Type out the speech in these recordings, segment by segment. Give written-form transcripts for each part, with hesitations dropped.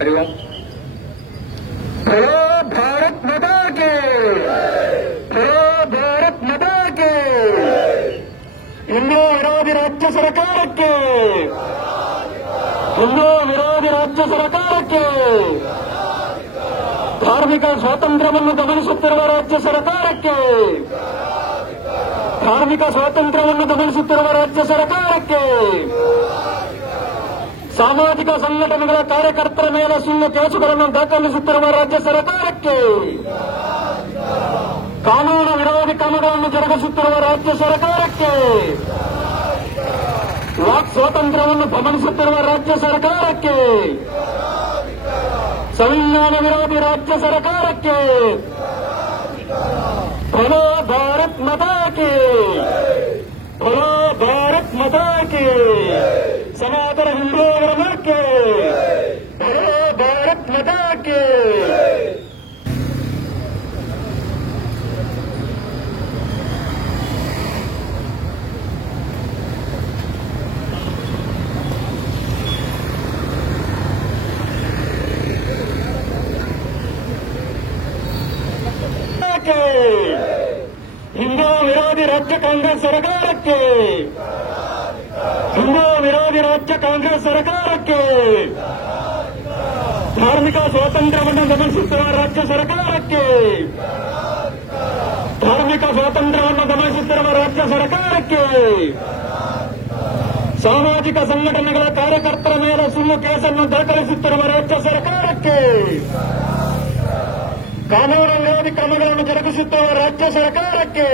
हरिओम। बोलो भारत माता के, बोलो भारत माता के। ಹಿಂದೂ ವಿರೋಧಿ ರಾಜ್ಯ ಸರ್ಕಾರಕ್ಕೆ, ಹಿಂದೂ ವಿರೋಧಿ ರಾಜ್ಯ ಸರ್ಕಾರಕ್ಕೆ, ಧಾರ್ಮಿಕ ಸ್ವಾತಂತ್ರ್ಯವನ್ನು ಗಮನಿಸುತ್ತಿರುವ ರಾಜ್ಯ ಸರ್ಕಾರಕ್ಕೆ, ಧಾರ್ಮಿಕ ಸ್ವಾತಂತ್ರ್ಯವನ್ನು ಗಮನಿಸುತ್ತಿರುವ ರಾಜ್ಯ ಸರ್ಕಾರಕ್ಕೆ, ಸಾಮಾಜಿಕ ಸಂಘಟನೆಗಳ ಕಾರ್ಯಕರ್ತರ ಮೇಲೆ ಸುಳ್ಳು ಕೇಸುಗಳನ್ನು ದಾಖಲಿಸುತ್ತಿರುವ ರಾಜ್ಯ ಸರ್ಕಾರಕ್ಕೆ, ಕಾನೂನು ವಿರೋಧಿ ಕ್ರಮಗಳನ್ನು ಜರುಗಿಸುತ್ತಿರುವ ರಾಜ್ಯ ಸರ್ಕಾರಕ್ಕೆ, ವಾಕ್ ಸ್ವಾತಂತ್ರ್ಯವನ್ನು ಗಮನಿಸುತ್ತಿರುವ ರಾಜ್ಯ ಸರ್ಕಾರಕ್ಕೆ, ಸಂವಿಧಾನ ವಿರೋಧಿ ರಾಜ್ಯ ಸರ್ಕಾರಕ್ಕೆ, बोलो भारत माता की, बोलो भारत माता की, सनातन हिंदू धर्म के, बोलो भारत माता की। ಹಿಂದೂ ವಿರೋಧಿ ರಾಜ್ಯ ಕಾಂಗ್ರೆಸ್ ಸರ್ಕಾರಕ್ಕೆ, ಹಿಂದೂ ವಿರೋಧಿ ರಾಜ್ಯ ಕಾಂಗ್ರೆಸ್ ಸರ್ಕಾರಕ್ಕೆ, ಧಾರ್ಮಿಕ ಸ್ವಾತಂತ್ರ್ಯವನ್ನು ಗಮನಿಸುತ್ತಿರುವ ರಾಜ್ಯ ಸರ್ಕಾರಕ್ಕೆ, ಧಾರ್ಮಿಕ ಸ್ವಾತಂತ್ರ್ಯವನ್ನು ಗಮನಿಸುತ್ತಿರುವ ರಾಜ್ಯ ಸರ್ಕಾರಕ್ಕೆ, ಸಾಮಾಜಿಕ ಸಂಘಟನೆಗಳ ಕಾರ್ಯಕರ್ತರ ಮೇಲೆ ಸುಳ್ಳು ಕೇಸನ್ನು ದಾಖಲಿಸುತ್ತಿರುವ ರಾಜ್ಯ ಸರ್ಕಾರಕ್ಕೆ, ಕಾನೂನು ವಿರೋಧಿ ಕ್ರಮಗಳನ್ನು ಜರುಗಿಸುತ್ತಿರುವ ರಾಜ್ಯ ಸರ್ಕಾರಕ್ಕೆ,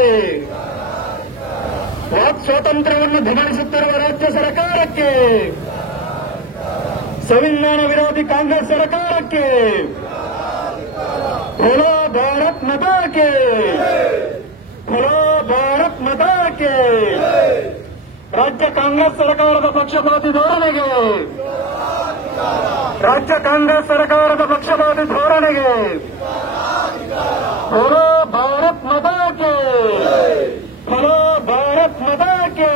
ವಾಕ್ ಸ್ವಾತಂತ್ರ್ಯವನ್ನು ಗಮನಿಸುತ್ತಿರುವ ರಾಜ್ಯ ಸರ್ಕಾರಕ್ಕೆ, ಸಂವಿಧಾನ ವಿರೋಧಿ ಕಾಂಗ್ರೆಸ್ ಸರ್ಕಾರಕ್ಕೆ, बोलो भारत माता के, बोलो भारत माता के। ರಾಜ್ಯ ಕಾಂಗ್ರೆಸ್ ಸರ್ಕಾರದ ಪಕ್ಷಪಾತಿ ಧೋರಣೆಗೆ, ರಾಜ್ಯ ಕಾಂಗ್ರೆಸ್ ಸರ್ಕಾರದ ಪಕ್ಷಪಾತಿ ಧೋರಣೆಗೆ बोलो भारत माता के, बोलो भारत माता के।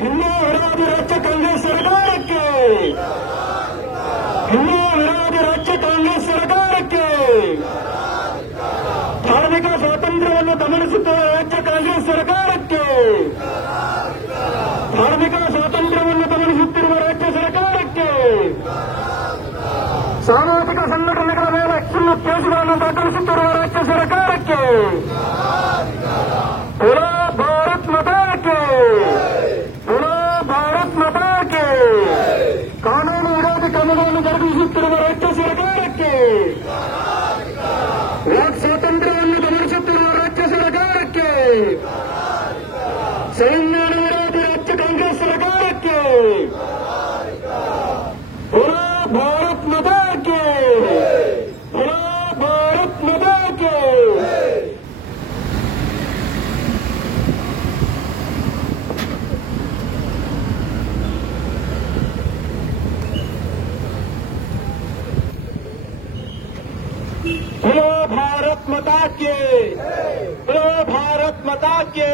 ಹಿಂದೂ ವಿರೋಧಿ ರಾಜ್ಯ ಕಾಂಗ್ರೆಸ್ ಸರ್ಕಾರಕ್ಕೆ, ಧಾರ್ಮಿಕ ಸ್ವಾತಂತ್ರ್ಯವನ್ನು ಗಮನಿಸುತ್ತಿರುವ ರಾಜ್ಯ ಕಾಂಗ್ರೆಸ್ ಸರ್ಕಾರಕ್ಕೆ, ಧಾರ್ಮಿಕ ಸ್ವಾತಂತ್ರ್ಯವನ್ನು ಗಮನಿಸುತ್ತಿರುವ ರಾಜ್ಯ ಸರ್ಕಾರಕ್ಕೆ, ಸಾಮಾಜಿಕ ಸಂಘಟನೆಗಳ ಮೇಲೆ ಸುಳ್ಳು ಕೇಸುಗಳನ್ನು ದಾಖಲಿಸುತ್ತಿರುವ ರಾಜ್ಯ ಸರ್ಕಾರಕ್ಕೆ, बोलो भारत माता के, बोलो भारत माता के। ಕಾನೂನು ವಿರೋಧಿ ಕ್ರಮಗಳನ್ನು ಜರುಗಿಸುತ್ತಿರುವ ರಾಜ್ಯ ಸರ್ಕಾರಕ್ಕೆ, ವಾಕ್ ಸ್ವಾತಂತ್ರ್ಯವನ್ನು ಗಮನಿಸುತ್ತಿರುವ ರಾಜ್ಯ ಸರ್ಕಾರಕ್ಕೆ, ಸಂವಿಧಾನ ವಿರೋಧಿ ರಾಜ್ಯ ಕಾಂಗ್ರೆಸ್ ಸರ್ಕಾರಕ್ಕೆ, बोलो भारत माता के, बोलो भारत माता के। बोलो भारत माता के, बोलो भारत माता के।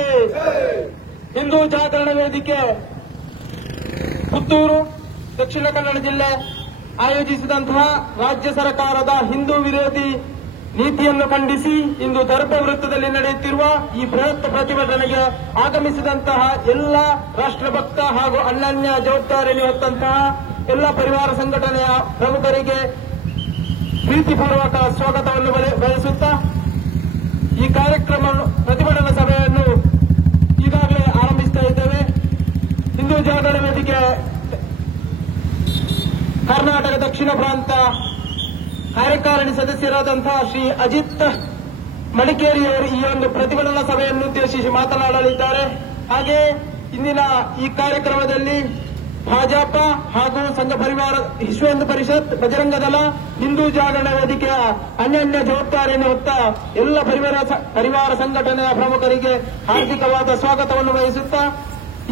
ಹಿಂದೂ ಜಾಗರಣ ವೇದಿಕೆ ಪುತ್ತೂರು ದಕ್ಷಿಣ ಕನ್ನಡ ಜಿಲ್ಲೆ ಆಯೋಜಿಸಿದಂತಹ ರಾಜ್ಯ ಸರ್ಕಾರದ ಹಿಂದೂ ವಿರೋಧಿ ನೀತಿಯನ್ನು ಖಂಡಿಸಿ ಇಂದು ದರ್ಭ ವೃತ್ತದಲ್ಲಿ ನಡೆಯುತ್ತಿರುವ ಈ ಬೃಹತ್ ಪ್ರತಿಭಟನೆಗೆ ಆಗಮಿಸಿದಂತಹ ಎಲ್ಲ ರಾಷ್ಟ್ರಭಕ್ತ ಹಾಗೂ ಅನನ್ಯ ಜವಾಬ್ದಾರಿಯನ್ನು ಹೊತ್ತಂತಹ ಎಲ್ಲ ಪರಿವಾರ ಸಂಘಟನೆಯ ಪ್ರಮುಖರಿಗೆ ಪ್ರೀತಿಪೂರ್ವಕ ಸ್ವಾಗತವನ್ನು ಬಯಸುತ್ತಾ ಈ ಕಾರ್ಯಕ್ರಮ ಪ್ರತಿಭಟನಾ ಸಭೆಯನ್ನು ಈಗಾಗಲೇ ಆರಂಭಿಸ್ತಾ ಇದ್ದೇವೆ. ಹಿಂದೂ ಜಾಗರಣ ವೇದಿಕೆ ಕರ್ನಾಟಕ ದಕ್ಷಿಣ ಪ್ರಾಂತ ಕಾರ್ಯಕಾರಿಣಿ ಸದಸ್ಯರಾದಂತಹ ಶ್ರೀ ಅಜಿತ್ ಮಡಿಕೇರಿಯವರು ಈ ಒಂದು ಪ್ರತಿಭಟನಾ ಸಭೆಯನ್ನು ಉದ್ದೇಶಿಸಿ ಮಾತನಾಡಲಿದ್ದಾರೆ. ಹಾಗೆ ಇಂದಿನ ಈ ಕಾರ್ಯಕ್ರಮದಲ್ಲಿ ಭಾಜಪ ಹಾಗೂ ಸಂಘ ಪರಿವಾರ, ವಿಶ್ವ ಹಿಂದೂ ಪರಿಷತ್, ಬಜರಂಗ ದಳ, ಹಿಂದೂ ಜಾಗರಣ ವೇದಿಕೆಯ ಅನ್ಯಾನ್ಯ ಜವಾಬ್ದಾರಿಯನ್ನು ಹೊತ್ತ ಎಲ್ಲ ಪರಿವಾರ ಸಂಘಟನೆಯ ಪ್ರಮುಖರಿಗೆ ಹಾರ್ದಿಕವಾದ ಸ್ವಾಗತವನ್ನು ವಹಿಸುತ್ತಾ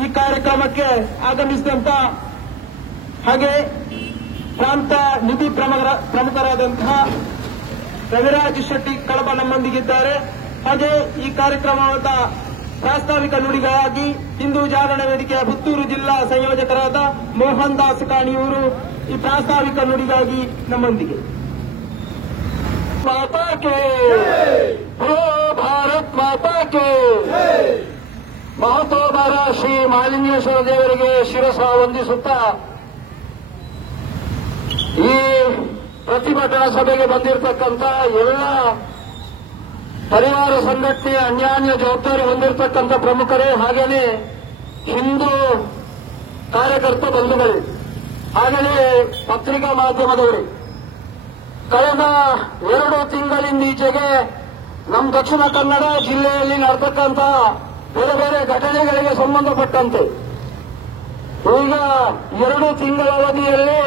ಈ ಕಾರ್ಯಕ್ರಮಕ್ಕೆ ಆಗಮಿಸಿದಂತ ಹಾಗೆ ಪ್ರಾಂತ ನಿಧಿ ಪ್ರಮುಖರಾದಂತಹ ರವಿರಾಜ್ ಶೆಟ್ಟಿ ಕಳಪ ನಮ್ಮೊಂದಿಗಿದ್ದಾರೆ. ಹಾಗೆ ಈ ಕಾರ್ಯಕ್ರಮದ ಪ್ರಾಸ್ತಾವಿಕ ನುಡಿಗಾಗಿ ಹಿಂದೂ ಜಾಗರಣ ವೇದಿಕೆಯ ಪುತ್ತೂರು ಜಿಲ್ಲಾ ಸಂಯೋಜಕರಾದ ಮೋಹನ್ ದಾಸ್ ಕಾಣಿಯೂರು ಈ ಪ್ರಾಸ್ತಾವಿಕ ನುಡಿಗಾಗಿ ನಮ್ಮೊಂದಿಗೆ. ಮಾತಾ ಕೆ ಭಾರತ್ ಮಾತಾ ಕೆ. ಮಹತೋಬಾರ ಶ್ರೀ ಮಹಾಲಿಂಗೇಶ್ವರ ದೇವರಿಗೆ ಶಿರಸ ವಂದಿಸುತ್ತಾ ಈ ಪ್ರತಿಭಟನಾ ಸಭೆಗೆ ಬಂದಿರತಕ್ಕಂಥ ಎಲ್ಲ ಪರಿವಾರ ಸಂಘಟನೆ ಅನ್ಯಾನ್ಯ ಜವಾಬ್ದಾರಿ ಹೊಂದಿರತಕ್ಕಂಥ ಪ್ರಮುಖರೇ, ಹಾಗೆಯೇ ಹಿಂದೂ ಕಾರ್ಯಕರ್ತ ಬಂಧುಗಳು, ಹಾಗೆಯೇ ಪತ್ರಿಕಾ ಮಾಧ್ಯಮದವರು, ಕಳೆದ 2 ತಿಂಗಳಿಂದೀಚೆಗೆ ನಮ್ಮ ದಕ್ಷಿಣ ಕನ್ನಡ ಜಿಲ್ಲೆಯಲ್ಲಿ ನಡೆತಕ್ಕಂಥ ಬೇರೆ ಬೇರೆ ಘಟನೆಗಳಿಗೆ ಸಂಬಂಧಪಟ್ಟಂತೆ ಈಗ 2 ತಿಂಗಳ ಅವಧಿಯಲ್ಲಿ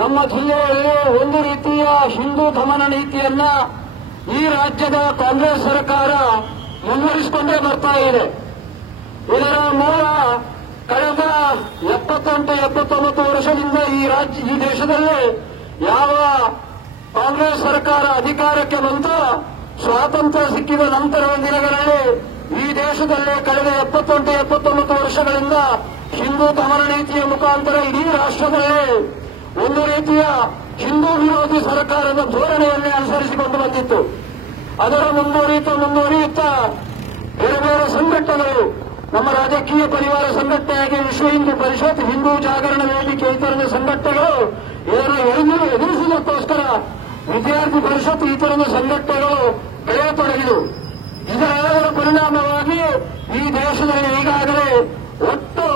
ನಮ್ಮ ಜಿಲ್ಲೆಯಲ್ಲಿ ಒಂದು ರೀತಿಯ ಹಿಂದೂ ದಮನ ನೀತಿಯನ್ನ ಈ ರಾಜ್ಯದ ಕಾಂಗ್ರೆಸ್ ಸರ್ಕಾರ ಮುಂದುವರಿಸಿಕೊಂಡೇ ಬರ್ತಾ ಇದೆ. ಇದರ ಮೂಲ ಕಳೆದ 78-79 ವರ್ಷದಿಂದ ಈ ದೇಶದಲ್ಲಿ ಯಾವ ಕಾಂಗ್ರೆಸ್ ಸರ್ಕಾರ ಅಧಿಕಾರಕ್ಕೆ ಬಂತು, ಸ್ವಾತಂತ್ರ್ಯ ಸಿಕ್ಕಿದ ನಂತರದ ದಿನಗಳಲ್ಲಿ ಈ ದೇಶದಲ್ಲಿ ಕಳೆದ 78-79 ವರ್ಷಗಳಿಂದ ಹಿಂದೂ ದಮನ ನೀತಿಯ ಮುಖಾಂತರ ಇಡೀ ರಾಷ್ಟ್ರದಲ್ಲಿ ಒಂದು ರೀತಿಯ ಹಿಂದೂ ವಿರೋಧಿ ಸರ್ಕಾರದ ಧೋರಣೆಯನ್ನೇ ಅನುಸರಿಸಿಕೊಂಡು ಬಂದಿತ್ತು. ಅದರ ಮುಂದುವರಿಯುತ್ತಾ ಬೇರೆ ಬೇರೆ ಸಂಘಟನೆಗಳು, ನಮ್ಮ ರಾಜಕೀಯ ಪರಿವಾರ ಸಂಘಟನೆಯಾಗಿ ವಿಶ್ವ ಹಿಂದೂ ಪರಿಷತ್, ಹಿಂದೂ ಜಾಗರಣ ವೇದಿಕೆ ಇತರದ ಸಂಘಟನೆಗಳು ಇದನ್ನು ಎದುರಿಸುವುದಕ್ಕೋಸ್ಕರ ವಿದ್ಯಾರ್ಥಿ ಪರಿಷತ್ ಇತರದ ಸಂಘಟನೆಗಳು ಬೆಳೆಯತೊಡಗಿದವು. ಇದರ ಪರಿಣಾಮವಾಗಿ ಈ ದೇಶದಲ್ಲಿ ಈಗಾಗಲೇ ಒಟ್ಟು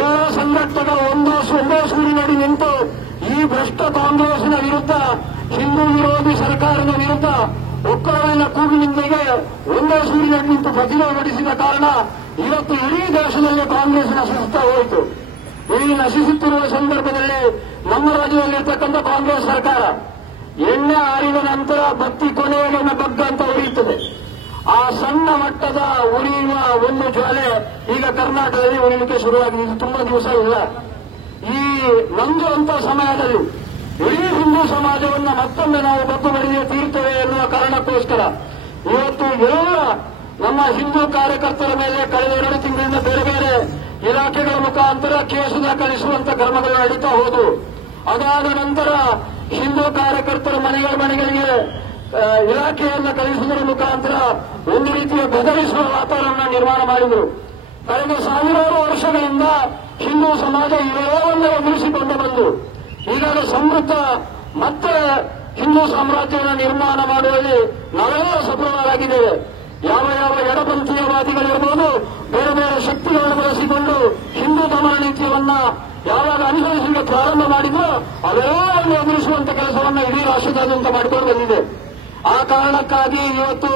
ಎಲ್ಲ ಸಂಘಟನೆಗಳು ಒಂದೇ ಸೂರಿನಡಿ ನಿಂತು ಈ ಭ್ರಷ್ಟ ಕಾಂಗ್ರೆಸ್ನ ವಿರುದ್ಧ, ಹಿಂದೂ ವಿರೋಧಿ ಸರ್ಕಾರದ ವಿರುದ್ಧ ಒಕ್ಕಲಿನ ಕೂಗಿನಿಂದಲೇ ಒಂದೇ ಸೂರಿನಡಿ ನಿಂತು ಪ್ರತಿಭಟಿಸಿದ ಕಾರಣ ಇವತ್ತು ಇಡೀ ದೇಶದಲ್ಲಿ ಕಾಂಗ್ರೆಸ್ ನಶಿಸುತ್ತಾ ಹೋಯಿತು. ಈ ನಶಿಸುತ್ತಿರುವ ಸಂದರ್ಭದಲ್ಲಿ ನಮ್ಮ ರಾಜ್ಯದಲ್ಲಿರ್ತಕ್ಕಂಥ ಕಾಂಗ್ರೆಸ್ ಸರ್ಕಾರ ಎಣ್ಣೆ ಆರಿದ ನಂತರ ಬತ್ತಿ ಕೊನೆಯನ್ನು ಬಗ್ಗ ಅಂತ ಉರಿಯುತ್ತದೆ. ಆ ಸಣ್ಣ ಮಟ್ಟದ ಉರಿಯುವ ಒಂದು ಜ್ವಾಲೆ ಈಗ ಕರ್ನಾಟಕದಲ್ಲಿ ಉರಿಲಿಕ್ಕೆ ಶುರುವಾಗಿದೆ. ಇದು ತುಂಬಾ ದಿವಸ ಇಲ್ಲ. ಈ ನಂದುವಂತ ಸಮಯದಲ್ಲಿ ಇಡೀ ಹಿಂದೂ ಸಮಾಜವನ್ನ ಮತ್ತೊಮ್ಮೆ ನಾವು ಬಗ್ಗು ಬಡಿಗೆ ತೀರ್ತೇವೆ ಎನ್ನುವ ಕಾರಣಕ್ಕೋಸ್ಕರ ಇವತ್ತು ಎಲ್ಲ ನಮ್ಮ ಹಿಂದೂ ಕಾರ್ಯಕರ್ತರ ಮೇಲೆ ಕಳೆದ 2 ತಿಂಗಳಿಂದ ಬೇರೆ ಬೇರೆ ಇಲಾಖೆಗಳ ಮುಖಾಂತರ ಕೇಸು ದಾಖಲಿಸುವಂತ ಕ್ರಮಗಳು ನಡೀತಾ ಹೋದವು. ಅದಾದ ನಂತರ ಹಿಂದೂ ಕಾರ್ಯಕರ್ತರ ಮನೆಗಳಿಗೆ ಇಲಾಖೆಯನ್ನು ಕಳಿಸುವುದರ ಮುಖಾಂತರ ಒಂದು ರೀತಿಯ ಬೆದರಿಸುವ ವಾತಾವರಣ ನಿರ್ಮಾಣ ಮಾಡಿದರು. ಕಳೆದ ಸಾವಿರಾರು ವರ್ಷಗಳಿಂದ ಹಿಂದೂ ಸಮಾಜ ಇವೆಲ್ಲವನ್ನ ಎದುರಿಸಿಕೊಂಡು ಬಂದು ಈಗಾಗಲೇ ಸಮೃದ್ಧ ಮತ್ತೆ ಹಿಂದೂ ಸಾಮ್ರಾಜ್ಯವನ್ನು ನಿರ್ಮಾಣ ಮಾಡುವಲ್ಲಿ ನಾವೆಲ್ಲ ಸಫಲರಾಗಿದ್ದೇವೆ. ಯಾವ ಎಡಪಂಥೀಯವಾದಿಗಳಿರ್ಬೋದು, ಬೇರೆ ಬೇರೆ ಶಕ್ತಿಗಳನ್ನು ಬಳಸಿಕೊಂಡು ಹಿಂದೂ ದಮನ ನೀತಿಯವನ್ನ ಯಾವಾಗ ಅನುಸರಿಸಲು ಪ್ರಾರಂಭ ಮಾಡಿದ್ರೋ ಅವೆಲ್ಲವನ್ನು ಎದುರಿಸುವಂತ ಕೆಲಸವನ್ನ ಇಡೀ ರಾಷ್ಟ್ರದಾದ್ಯಂತ ಮಾಡಿಕೊಂಡು ಬಂದಿದೆ. ಆ ಕಾರಣಕ್ಕಾಗಿ ಇವತ್ತು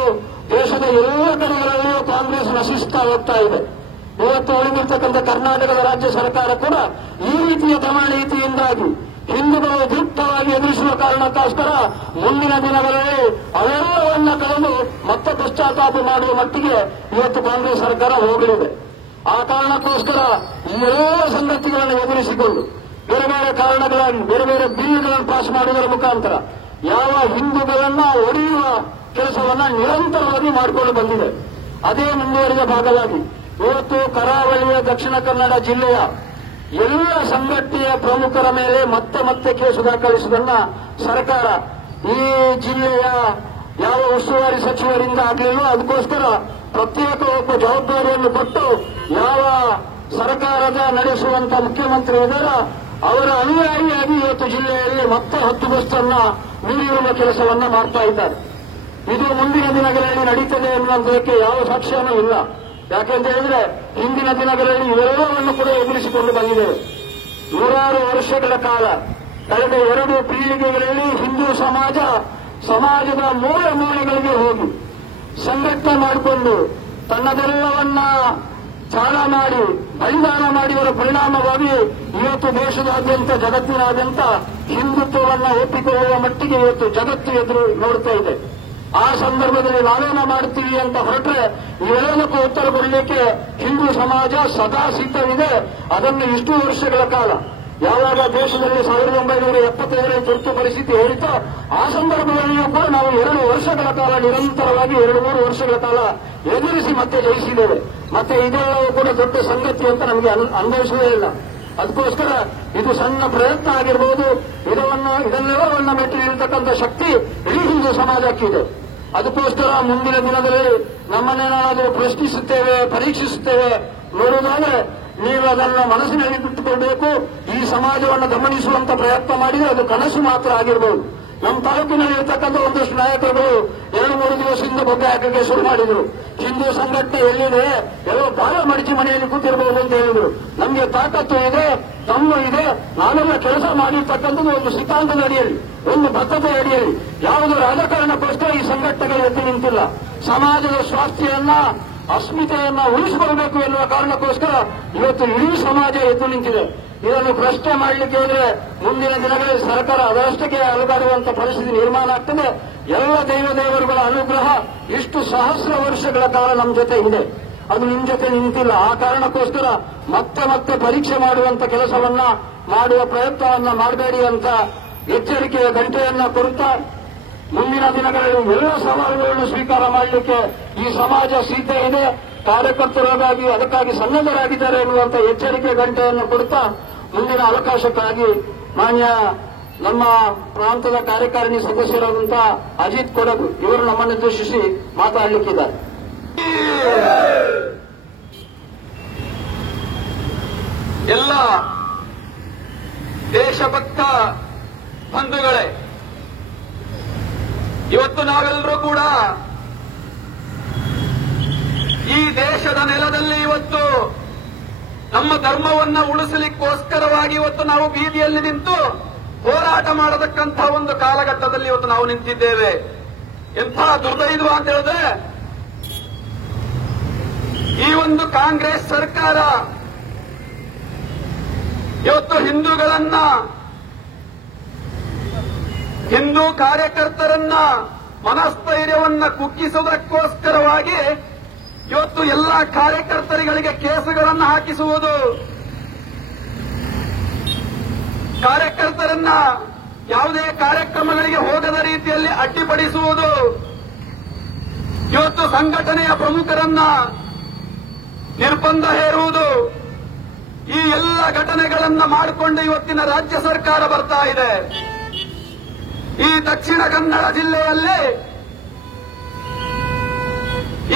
ದೇಶದ ಎಲ್ಲ ಕಡೆಗಳಲ್ಲಿಯೂ ಕಾಂಗ್ರೆಸ್ ನಶಿಸುತ್ತಾ ಹೋಗ್ತಾ ಇದೆ. ಇವತ್ತು ಉಳಿದಿರ್ತಕ್ಕಂಥ ಕರ್ನಾಟಕದ ರಾಜ್ಯ ಸರ್ಕಾರ ಕೂಡ ಈ ರೀತಿಯ ದಮನ ನೀತಿಯಿಂದಾಗಿ ಹಿಂದೂಗಳು ದೃಢವಾಗಿ ಎದುರಿಸುವ ಕಾರಣಕ್ಕೋಸ್ಕರ ಮುಂದಿನ ದಿನಗಳಲ್ಲಿ ಅವೆಲ್ಲವನ್ನ ಕಳೆದು ಮತ್ತೆ ಪಶ್ಚಾತ್ತಾಪ ಮಾಡುವ ಮಟ್ಟಿಗೆ ಇವತ್ತು ಕಾಂಗ್ರೆಸ್ ಸರ್ಕಾರ ಹೋಗಲಿದೆ. ಆ ಕಾರಣಕ್ಕೋಸ್ಕರ ಈ ಎಲ್ಲ ಸಂಗತಿಗಳನ್ನು ಎದುರಿಸಿಕೊಂಡು ಬೇರೆ ಬೇರೆ ಕಾರಣಗಳನ್ನು, ಬೇರೆ ಬೇರೆ ಬಿಲ್ಗಳನ್ನು ಪಾಸ್ ಮಾಡುವುದರ ಮುಖಾಂತರ ಯಾವ ಹಿಂದೂಗಳನ್ನ ಒಡೆಯುವ ಕೆಲಸವನ್ನ ನಿರಂತರವಾಗಿ ಮಾಡಿಕೊಂಡು ಬಂದಿದೆ. ಅದೇ ಮುಂದುವರಿದ ಭಾಗವಾಗಿ ಇವತ್ತು ಕರಾವಳಿಯ ದಕ್ಷಿಣ ಕನ್ನಡ ಜಿಲ್ಲೆಯ ಎಲ್ಲ ಸಂಘಟನೆಯ ಪ್ರಮುಖರ ಮೇಲೆ ಮತ್ತೆ ಕೇಸು ದಾಖಲಿಸುವುದನ್ನ ಸರ್ಕಾರ ಈ ಜಿಲ್ಲೆಯ ಯಾವ ಉಸ್ತುವಾರಿ ಸಚಿವರಿಂದ ಆಗಲಿಲ್ಲ, ಅದಕ್ಕೋಸ್ಕರ ಪ್ರತ್ಯೇಕ ಒಬ್ಬ ಜವಾಬ್ದಾರಿಯನ್ನು ಕೊಟ್ಟು ಯಾವ ಸರ್ಕಾರದ ನಡೆಸುವಂತ ಮುಖ್ಯಮಂತ್ರಿ ಇದ್ದಾರ ಅವರ ಅನುಯಾಯಿಯಾಗಿ ಇವತ್ತು ಜಿಲ್ಲೆಯಲ್ಲಿ ಮತ್ತೆ ಹದ್ದುಬಸ್ತನ್ನ ಮೀರಿರುವ ಕೆಲಸವನ್ನ ಮಾಡ್ತಾ ಇದ್ದಾರೆ. ಇದು ಮುಂದಿನ ದಿನಗಳಲ್ಲಿ ನಡೀತದೆ ಎನ್ನುವುದಕ್ಕೆ ಯಾವ ಸಾಕ್ಷ್ಯನೂ ಇಲ್ಲ. ಯಾಕೆಂತ ಹೇಳಿದ್ರೆ ಹಿಂದಿನ ದಿನಗಳಲ್ಲಿ ಇವೆಲ್ಲವನ್ನು ಕೂಡ ಎದುರಿಸಿಕೊಂಡು ಬಂದಿದೆ. ನೂರಾರು ವರ್ಷಗಳ ಕಾಲ ಕಳೆದ 2 ಪೀಳಿಗೆಗಳಲ್ಲಿ ಹಿಂದೂ ಸಮಾಜದ ಮೂಲೆ ಮೂಲೆಗಳಿಗೆ ಹೋಗಿ ಸಂಘಟನೆ ಮಾಡಿಕೊಂಡು ತನ್ನದೆಲ್ಲವನ್ನ ತ್ಯಾಗ ಮಾಡಿ ಬಲಿದಾನ ಮಾಡಿದರ ಪರಿಣಾಮವಾಗಿ ಇವತ್ತು ದೇಶದಾದ್ಯಂತ ಜಗತ್ತಿನಾದ್ಯಂತ ಹಿಂದುತ್ವವನ್ನು ಒಪ್ಪಿಕೊಳ್ಳುವ ಮಟ್ಟಿಗೆ ಇವತ್ತು ಜಗತ್ತು ಎದುರು ನೋಡ್ತಾ ಇದೆ. ಆ ಸಂದರ್ಭದಲ್ಲಿ ನಾವೇನ ಮಾಡ್ತೀವಿ ಅಂತ ಹೊರಟ್ರೆ ಇವೆಲ್ಲಕ್ಕೂ ಉತ್ತರ ಕೊಡಲಿಕ್ಕೆ ಹಿಂದೂ ಸಮಾಜ ಸದಾ ಸಿದ್ಧವಿದೆ. ಅದನ್ನು ಇಷ್ಟು ವರ್ಷಗಳ ಕಾಲ ಯಾವಾಗ ದೇಶದಲ್ಲಿ 1975 ತುರ್ತು ಪರಿಸ್ಥಿತಿ ಹೇಳಿತೋ ಆ ಸಂದರ್ಭದಲ್ಲಿಯೂ ಕೂಡ ನಾವು 2 ವರ್ಷಗಳ ಕಾಲ ನಿರಂತರವಾಗಿ 2-3 ವರ್ಷಗಳ ಕಾಲ ಎದುರಿಸಿ ಮತ್ತೆ ಜಯಿಸಿದ್ದೇವೆ. ಮತ್ತೆ ಇದೆಲ್ಲವೂ ಕೂಡ ದೊಡ್ಡ ಸಂಗತಿ ಅಂತ ನಮಗೆ ಅನುಭವಿಸುವುದೇ ಇಲ್ಲ. ಅದಕ್ಕೋಸ್ಕರ ಇದು ಸಣ್ಣ ಪ್ರಯತ್ನ ಆಗಿರಬಹುದು. ಇದನ್ನೆಲ್ಲವನ್ನ ಮೆಟ್ಟಿನಿರ್ತಕ್ಕಂಥ ಶಕ್ತಿ ಇಡೀ ಹಿಂದೂ ಸಮಾಜಕ್ಕಿದೆ. ಅದಕ್ಕೋಸ್ಕರ ಮುಂದಿನ ದಿನದಲ್ಲಿ ನಮ್ಮನ್ನೇನಾದರೂ ಪ್ರಶ್ನಿಸುತ್ತೇವೆ, ಪರೀಕ್ಷಿಸುತ್ತೇವೆ ನೋಡುವುದಾದ್ರೆ ನೀವು ಅದನ್ನು ಮನಸ್ಸಿನಲ್ಲಿ ಬಿಟ್ಟುಕೊಳ್ಬೇಕು. ಈ ಸಮಾಜವನ್ನು ಗಮನಿಸುವಂತ ಪ್ರಯತ್ನ ಮಾಡಿದರೆ ಅದು ಕನಸು ಮಾತ್ರ ಆಗಿರಬಹುದು. ನಮ್ಮ ತಾಲೂಕಿನಲ್ಲಿ ಇರತಕ್ಕಂಥ ಒಂದಷ್ಟು ನಾಯಕರು 2-3 ದಿವಸದಿಂದ ಬೊಗ್ಗೆ ಹಾಕಕ್ಕೆ ಶುರು ಮಾಡಿದ್ರು. ಹಿಂದೂ ಸಂಘಟನೆ ಎಲ್ಲಿದೆ, ಎಲ್ಲೋ ಬಾಳ ಮಡಿಚಿ ಮನೆಯಲ್ಲಿ ಕೂತಿರಬಹುದು ಅಂತ ಹೇಳಿದ್ರು. ನಮಗೆ ತಾಕತ್ತು ಇದೆ, ದಮ್ಮು ಇದೆ. ನಾನೆಲ್ಲ ಕೆಲಸ ಮಾಡಿರ್ತಕ್ಕಂಥದ್ದು ಒಂದು ಸಿದ್ಧಾಂತದ ಅಡಿಯಲ್ಲಿ, ಒಂದು ಬದ್ಧತೆ ಅಡಿಯಲ್ಲಿ. ಯಾವುದೋ ರಾಜಕಾರಣಕ್ಕೋಸ್ಕರ ಈ ಸಂಘಟನೆಗಳು ಎದ್ದು ನಿಂತಿಲ್ಲ. ಸಮಾಜದ ಸ್ವಾಸ್ಥ್ಯವನ್ನ ಅಸ್ಮಿತೆಯನ್ನ ಉಳಿಸಿಕೊಳ್ಬೇಕು ಎನ್ನುವ ಕಾರಣಕ್ಕೋಸ್ಕರ ಇವತ್ತು ಇಡೀ ಸಮಾಜ ಎದ್ದು ನಿಂತಿದೆ. ಇದನ್ನು ಪ್ರಶ್ನೆ ಮಾಡಲಿಕ್ಕೆ ಹೋದ್ರೆ ಮುಂದಿನ ದಿನಗಳಲ್ಲಿ ಸರ್ಕಾರ ಅದರಷ್ಟಕ್ಕೆ ಅಲುಗಾಡುವಂತ ಪರಿಸ್ಥಿತಿ ನಿರ್ಮಾಣ ಆಗ್ತದೆ. ಎಲ್ಲ ದೇವರುಗಳ ಅನುಗ್ರಹ ಇಷ್ಟು ಸಹಸ್ರ ವರ್ಷಗಳ ಕಾಲ ನಮ್ಮ ಜೊತೆ ಇದೆ, ಅದು ನಿಮ್ಮ ಜೊತೆ ನಿಂತಿಲ್ಲ. ಆ ಕಾರಣಕ್ಕೋಸ್ಕರ ಮತ್ತೆ ಪರೀಕ್ಷೆ ಮಾಡುವಂತ ಕೆಲಸವನ್ನ ಮಾಡುವ ಪ್ರಯತ್ನವನ್ನ ಮಾಡಬೇಡಿ ಅಂತ ಎಚ್ಚರಿಕೆಯ ಗಂಟೆಯನ್ನ ಕೊಡುತ್ತಾ ಮುಂದಿನ ದಿನಗಳಲ್ಲಿ ಎಲ್ಲ ಸವಾಲುಗಳನ್ನು ಸ್ವೀಕಾರ ಮಾಡಲಿಕ್ಕೆ ಈ ಸಮಾಜ ಸಿದ್ಧ ಇದೆ. ಕಾರ್ಯಕರ್ತರಾಗಿ ಅದಕ್ಕಾಗಿ ಸನ್ನದ್ಧರಾಗಿದ್ದಾರೆ ಎನ್ನುವಂತ ಎಚ್ಚರಿಕೆ ಗಂಟೆಯನ್ನು ಕೊಡುತ್ತಾ ಮುಂದಿನ ಅವಕಾಶಕ್ಕಾಗಿ ಮಾನ್ಯ ನಮ್ಮ ಪ್ರಾಂತದ ಕಾರ್ಯಕಾರಿಣಿ ಸದಸ್ಯರಾದಂತಹ ಅಜಿತ್ ಕೊಡಗು ಇವರು ನಮ್ಮನ್ನುದ್ದೇಶಿಸಿ ಮಾತಾಡಲಿಕ್ಕಿದ್ದಾರೆ. ಎಲ್ಲ ದೇಶಭಕ್ತ ಬಂಧುಗಳೇ, ಇವತ್ತು ನಾವೆಲ್ಲರೂ ಕೂಡ ಈ ದೇಶದ ನೆಲದಲ್ಲಿ ಇವತ್ತು ನಮ್ಮ ಧರ್ಮವನ್ನ ಉಳಿಸಲಿಕ್ಕೋಸ್ಕರವಾಗಿ ಇವತ್ತು ನಾವು ಬೀದಿಯಲ್ಲಿ ನಿಂತು ಹೋರಾಟ ಮಾಡತಕ್ಕಂಥ ಒಂದು ಕಾಲಘಟ್ಟದಲ್ಲಿ ಇವತ್ತು ನಾವು ನಿಂತಿದ್ದೇವೆ. ಎಂಥ ದುರ್ದೈವ ಅಂತ ಹೇಳಿದ್ರೆ ಈ ಒಂದು ಕಾಂಗ್ರೆಸ್ ಸರ್ಕಾರ ಇವತ್ತು ಹಿಂದೂಗಳನ್ನ, ಹಿಂದೂ ಕಾರ್ಯಕರ್ತರನ್ನ ಮನಸ್ಥೈರ್ಯವನ್ನ ಕುಗ್ಗಿಸುವುದಕ್ಕೋಸ್ಕರವಾಗಿ ಇವತ್ತು ಎಲ್ಲ ಕಾರ್ಯಕರ್ತರುಗಳಿಗೆ ಕೇಸುಗಳನ್ನು ಹಾಕಿಸುವುದು, ಕಾರ್ಯಕರ್ತರನ್ನ ಯಾವುದೇ ಕಾರ್ಯಕ್ರಮಗಳಿಗೆ ಹೋಗದ ರೀತಿಯಲ್ಲಿ ಅಡ್ಡಿಪಡಿಸುವುದು, ಇವತ್ತು ಸಂಘಟನೆಯ ಪ್ರಮುಖರನ್ನ ನಿರ್ಬಂಧ ಹೇರುವುದು, ಈ ಎಲ್ಲ ಘಟನೆಗಳನ್ನ ಮಾಡಿಕೊಂಡು ಇವತ್ತಿನ ರಾಜ್ಯ ಸರ್ಕಾರ ಬರ್ತಾ ಇದೆ. ಈ ದಕ್ಷಿಣ ಕನ್ನಡ ಜಿಲ್ಲೆಯಲ್ಲಿ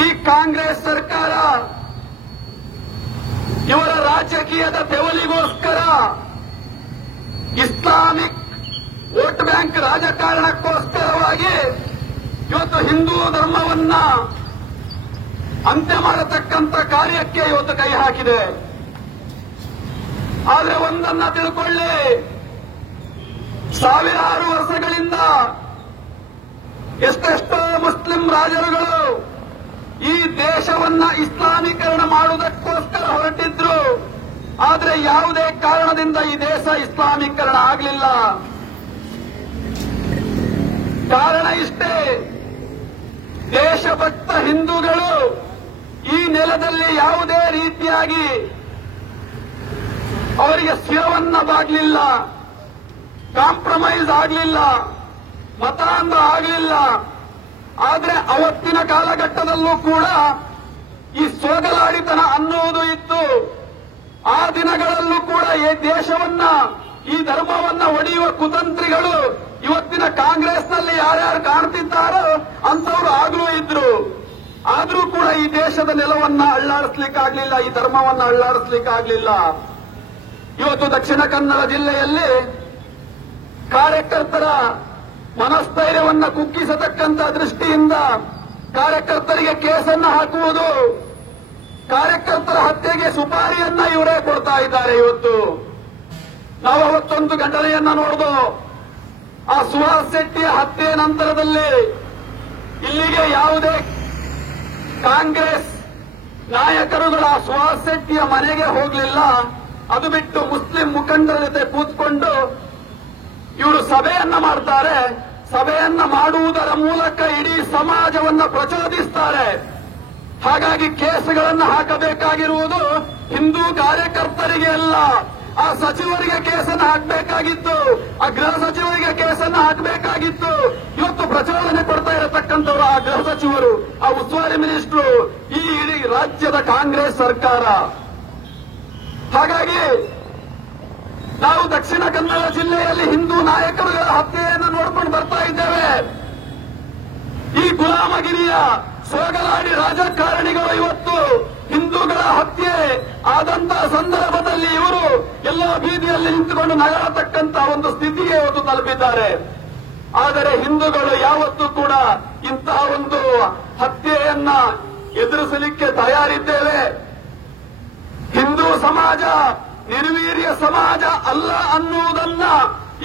ಈ ಕಾಂಗ್ರೆಸ್ ಸರ್ಕಾರ ಇವರ ರಾಜಕೀಯದ ತೆವಲಿಗೋಸ್ಕರ ಇಸ್ಲಾಮಿಕ್ ವೋಟ್ ಬ್ಯಾಂಕ್ ರಾಜಕಾರಣಕ್ಕೋಸ್ಕರವಾಗಿ ಇವತ್ತು ಹಿಂದೂ ಧರ್ಮವನ್ನ ಅಂತ್ಯ ಮಾಡತಕ್ಕಂಥ ಕಾರ್ಯಕ್ಕೆ ಇವತ್ತು ಕೈ ಹಾಕಿದೆ. ಆದರೆ ಒಂದನ್ನ ತಿಳ್ಕೊಳ್ಳಿ, ಸಾವಿರಾರು ವರ್ಷಗಳಿಂದ ಎಷ್ಟೆಷ್ಟೋ ಮುಸ್ಲಿಂ ರಾಜರುಗಳು ಈ ದೇಶವನ್ನ ಇಸ್ಲಾಮೀಕರಣ ಮಾಡುವುದಕ್ಕೋಸ್ಕರ ಹೊರಟಿದ್ರು. ಆದರೆ ಯಾವುದೇ ಕಾರಣದಿಂದ ಈ ದೇಶ ಇಸ್ಲಾಮೀಕರಣ ಆಗಲಿಲ್ಲ. ಕಾರಣ ಇಷ್ಟೇ, ದೇಶಭಕ್ತ ಹಿಂದೂಗಳು ಈ ನೆಲದಲ್ಲಿ ಯಾವುದೇ ರೀತಿಯಾಗಿ ಅವರಿಗೆ ಶಿರವನ್ನ ಬಾಗ್ಲಿಲ್ಲ, ಕಾಂಪ್ರಮೈಸ್ ಆಗಲಿಲ್ಲ, ಮತಾಂಧ ಆಗಲಿಲ್ಲ. ಆದರೆ ಅವತ್ತಿನ ಕಾಲಘಟ್ಟದಲ್ಲೂ ಕೂಡ ಈ ಸೋಗಲಾಡಿತನ ಅನ್ನುವುದು ಇತ್ತು. ಆ ದಿನಗಳಲ್ಲೂ ಕೂಡ ಈ ದೇಶವನ್ನ, ಈ ಧರ್ಮವನ್ನ ಒಡೆಯುವ ಕುತಂತ್ರಿಗಳು ಇವತ್ತಿನ ಕಾಂಗ್ರೆಸ್ನಲ್ಲಿ ಯಾರ್ಯಾರು ಕಾಣ್ತಿದ್ದಾರೋ ಅಂತವರು ಆಗಲೂ ಇದ್ರು. ಆದರೂ ಕೂಡ ಈ ದೇಶದ ನೆಲವನ್ನ ಅಳ್ಳಾಡಿಸ್ಲಿಕ್ಕಾಗ್ಲಿಲ್ಲ, ಈ ಧರ್ಮವನ್ನ ಅಳ್ಳಾಡಿಸ್ಲಿಕ್ಕಾಗ್ಲಿಲ್ಲ. ಇವತ್ತು ದಕ್ಷಿಣ ಕನ್ನಡ ಜಿಲ್ಲೆಯಲ್ಲಿ ಕಾರ್ಯಕರ್ತರ ಮನಸ್ಥೈರ್ಯವನ್ನ ಕುಗ್ಗಿಸತಕ್ಕಂಥ ದೃಷ್ಟಿಯಿಂದ ಕಾರ್ಯಕರ್ತರಿಗೆ ಕೇಸನ್ನು ಹಾಕುವುದು, ಕಾರ್ಯಕರ್ತರ ಹತ್ಯೆಗೆ ಸುಪಾರಿಯನ್ನ ಇವರೇ ಕೊಡ್ತಾ ಇದ್ದಾರೆ. ಇವತ್ತು ನಾವು ಅವತ್ತೊಂದು ಘಟನೆಯನ್ನ ನೋಡಿದು, ಆ ಸುಹಾಸ್ ಶೆಟ್ಟಿಯ ಹತ್ಯೆ ನಂತರದಲ್ಲಿ ಇಲ್ಲಿಗೆ ಯಾವುದೇ ಕಾಂಗ್ರೆಸ್ ನಾಯಕರುಗಳ ಸುಹಾಸ್ ಶೆಟ್ಟಿಯ ಮನೆಗೆ ಹೋಗಲಿಲ್ಲ. ಅದು ಬಿಟ್ಟು ಮುಸ್ಲಿಂ ಮುಖಂಡರ ಜೊತೆ ಕೂತ್ಕೊಂಡು ಇವರು ಸಭೆಯನ್ನ ಮಾಡ್ತಾರೆ. ಸಭೆಯನ್ನ ಮಾಡುವುದರ ಮೂಲಕ ಇಡೀ ಸಮಾಜವನ್ನ ಪ್ರಚೋದಿಸ್ತಾರೆ. ಹಾಗಾಗಿ ಕೇಸುಗಳನ್ನು ಹಾಕಬೇಕಾಗಿರುವುದು ಹಿಂದೂ ಕಾರ್ಯಕರ್ತರಿಗೆ ಅಲ್ಲ, ಆ ಸಚಿವರಿಗೆ ಕೇಸನ್ನು ಹಾಕಬೇಕಾಗಿತ್ತು, ಆ ಗೃಹ ಸಚಿವರಿಗೆ ಕೇಸನ್ನು ಹಾಕಬೇಕಾಗಿತ್ತು. ಇವತ್ತು ಪ್ರಚೋದನೆ ಕೊಡ್ತಾ ಇರತಕ್ಕಂಥವರು ಆ ಗೃಹ ಸಚಿವರು, ಆ ಉಸ್ತುವಾರಿ ಮಿನಿಸ್ಟ್ರು, ಈ ಇಡೀ ರಾಜ್ಯದ ಕಾಂಗ್ರೆಸ್ ಸರ್ಕಾರ. ಹಾಗಾಗಿ ನಾವು ದಕ್ಷಿಣ ಕನ್ನಡ ಜಿಲ್ಲೆಯಲ್ಲಿ ಹಿಂದೂ ನಾಯಕರುಗಳ ಹತ್ಯೆಯನ್ನು ನೋಡ್ಕೊಂಡು ಬರ್ತಾ ಇದ್ದೇವೆ. ಈ ಗುಲಾಮಗಿರಿಯ ಸೋಗಲಾಡಿ ರಾಜಕಾರಣಿಗಳು ಇವತ್ತು ಹಿಂದೂಗಳ ಹತ್ಯೆ ಆದಂತಹ ಸಂದರ್ಭದಲ್ಲಿ ಇವರು ಎಲ್ಲ ಬೀದಿಯಲ್ಲಿ ನಿಂತುಕೊಂಡು ನಗರತಕ್ಕಂತಹ ಒಂದು ಸ್ಥಿತಿಗೆ ಇವತ್ತು ತಲುಪಿದ್ದಾರೆ. ಆದರೆ ಹಿಂದೂಗಳು ಯಾವತ್ತೂ ಕೂಡ ಇಂತಹ ಒಂದು ಹತ್ಯೆಯನ್ನ ಎದುರಿಸಲಿಕ್ಕೆ ತಯಾರಿದ್ದೇವೆ. ಹಿಂದೂ ಸಮಾಜ ನಿರ್ವೀರ್ಯ ಸಮಾಜ ಅಲ್ಲ ಅನ್ನುವುದನ್ನ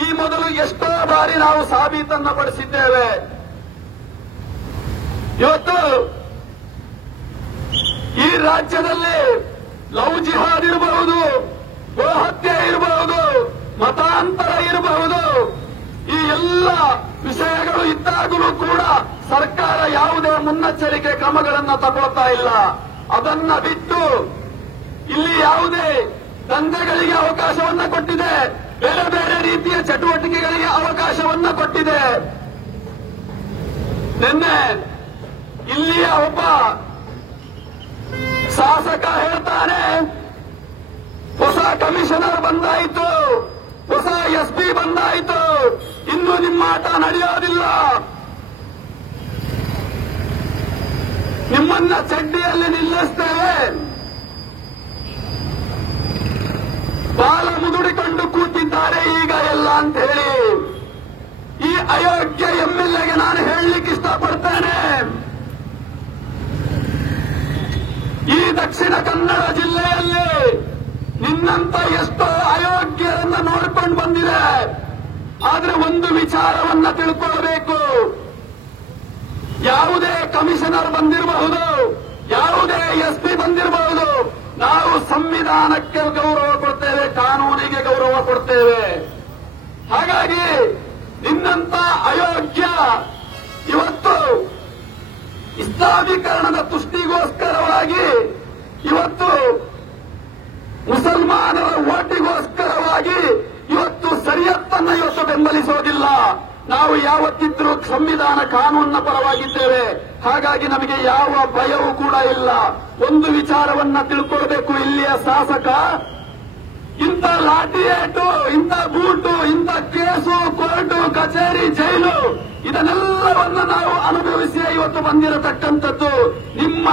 ಈ ಮೊದಲು ಎಷ್ಟೋ ಬಾರಿ ನಾವು ಸಾಬೀತನ್ನ ಪಡಿಸಿದ್ದೇವೆ. ಇವತ್ತು ಈ ರಾಜ್ಯದಲ್ಲಿ ಲವ್ ಜಿಹಾದ್ ಇರಬಹುದು, ಗೋಹತ್ಯೆ ಇರಬಹುದು, ಮತಾಂತರ ಇರಬಹುದು, ಈ ಎಲ್ಲ ವಿಷಯಗಳು ಇದ್ದಾಗಲೂ ಕೂಡ ಸರ್ಕಾರ ಯಾವುದೇ ಮುನ್ನೆಚ್ಚರಿಕೆ ಕ್ರಮಗಳನ್ನು ತಗೊಳ್ತಾ ಇಲ್ಲ. ಅದನ್ನ ಬಿಟ್ಟು ಇಲ್ಲಿ ಯಾವುದೇ ದಂಧೆಗಳಿಗೆ ಅವಕಾಶವನ್ನ ಕೊಟ್ಟಿದೆ, ಬೇರೆ ಬೇರೆ ರೀತಿಯ ಚಟುವಟಿಕೆಗಳಿಗೆ ಅವಕಾಶವನ್ನ ಕೊಟ್ಟಿದೆ. ನಿನ್ನೆ ಇಲ್ಲಿಯ ಒಬ್ಬ ಶಾಸಕ ಹೇಳ್ತಾನೆ, ಹೊಸ ಕಮಿಷನರ್ ಬಂದಾಯಿತು, ಹೊಸ ಎಸ್ಪಿ ಬಂದಾಯಿತು, ಇನ್ನು ನಿಮ್ಮ ಆಟ ನಡೆಯೋದಿಲ್ಲ, ನಿಮ್ಮನ್ನ ಚಡ್ಡಿಯಲ್ಲಿ ನಿಲ್ಲಿಸ್ತೇವೆ, ಬಾಲ ಮುದುಡಿಕೊಂಡು ಕೂತಿದ್ದಾರೆ ಈಗ ಎಲ್ಲ ಅಂತ ಹೇಳಿ ಈ ಅಯೋಗ್ಯ ಎಂಎಲ್ಎಗೆ ನಾನು ಹೇಳಲಿಕ್ಕೆ ಇಷ್ಟಪಡ್ತೇನೆ. ಈ ದಕ್ಷಿಣ ಕನ್ನಡ ಜಿಲ್ಲೆಯಲ್ಲಿ ನಿನ್ನಂತ ಎಷ್ಟೋ ಅಯೋಗ್ಯರನ್ನ ನೋಡಿಕೊಂಡು ಬಂದಿದೆ. ಆದ್ರೆ ಒಂದು ವಿಚಾರವನ್ನ ತಿಳ್ಕೊಳ್ಬೇಕು, ಯಾವುದೇ ಕಮಿಷನರ್ ಬಂದಿರಬಹುದು, ಯಾವುದೇ ಎಸ್ಪಿ ಬಂದಿರಬಹುದು, ನಾವು ಸಂವಿಧಾನಕ್ಕೆ ಗೌರವ ಕೊಡ್ತೇವೆ, ಕಾನೂನಿಗೆ ಗೌರವ ಕೊಡ್ತೇವೆ. ಹಾಗಾಗಿ ನಿನ್ನಂತ ಅಯೋಗ್ಯ ಇವತ್ತು ಇಸ್ಲಾಮೀಕರಣದ ತುಷ್ಟಿಗೋಸ್ಕರವಾಗಿ, ಇವತ್ತು ಮುಸಲ್ಮಾನರ ಓಟಿಗೋಸ್ಕರವಾಗಿ ಇವತ್ತು ಸರಿಯತ್ತನ್ನ ಇವತ್ತು ಬೆಂಬಲಿಸೋದಿಲ್ಲ. ನಾವು ಯಾವತ್ತಿದ್ರೂ ಸಂವಿಧಾನ ಕಾನೂನಿನ ಪರವಾಗಿದ್ದೇವೆ. ಹಾಗಾಗಿ ನಮಗೆ ಯಾವ ಭಯವೂ ಕೂಡ ಇಲ್ಲ. ಒಂದು ವಿಚಾರವನ್ನ ತಿಳ್ಕೊಳ್ಬೇಕು, ಇಲ್ಲಿಯ ಶಾಸಕ ಇಂಥ ಲಾಠಿ ಏಟು, ಇಂಥ ಬೂಟು, ಇಂಥ ಕೇಸು, ಕೋರ್ಟು, ಕಚೇರಿ, ಜೈಲು ಇದನ್ನೆಲ್ಲವನ್ನ ನಾವು ಅನುಭವಿಸಿ ಇವತ್ತು ಬಂದಿರತಕ್ಕಂಥದ್ದು. ನಿಮ್ಮ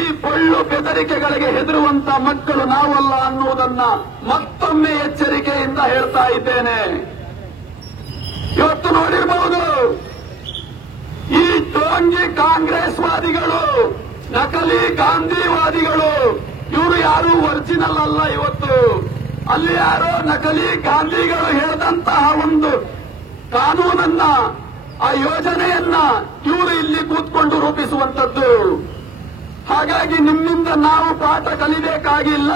ಈ ಪೊಳ್ಳು ಬೆದರಿಕೆಗಳಿಗೆ ಹೆದರುವಂತ ಮಕ್ಕಳು ನಾವಲ್ಲ ಅನ್ನುವುದನ್ನ ಮತ್ತೊಮ್ಮೆ ಎಚ್ಚರಿಕೆಯಿಂದ ಹೇಳ್ತಾ ಇದ್ದೇನೆ. ಇವತ್ತು ನೋಡಿರಬಹುದು, ಈ ಟೋಂಗಿ ಕಾಂಗ್ರೆಸ್ವಾದಿಗಳು, ನಕಲಿ ಗಾಂಧಿವಾದಿಗಳು, ಇವರು ಯಾರು ಒರಿಜಿನಲ್ ಅಲ್ಲ. ಇವತ್ತು ಅಲ್ಲಿ ಯಾರೋ ನಕಲಿ ಗಾಂಧಿಗಳು ಹೇಳಿದಂತಹ ಒಂದು ಕಾನೂನನ್ನ, ಆ ಯೋಜನೆಯನ್ನ ಇವರು ಇಲ್ಲಿ ಕೂತ್ಕೊಂಡು ರೂಪಿಸುವಂತದ್ದು. ಹಾಗಾಗಿ ನಿಮ್ಮಿಂದ ನಾವು ಪಾಠ ಕಲಿಬೇಕಾಗಿಲ್ಲ.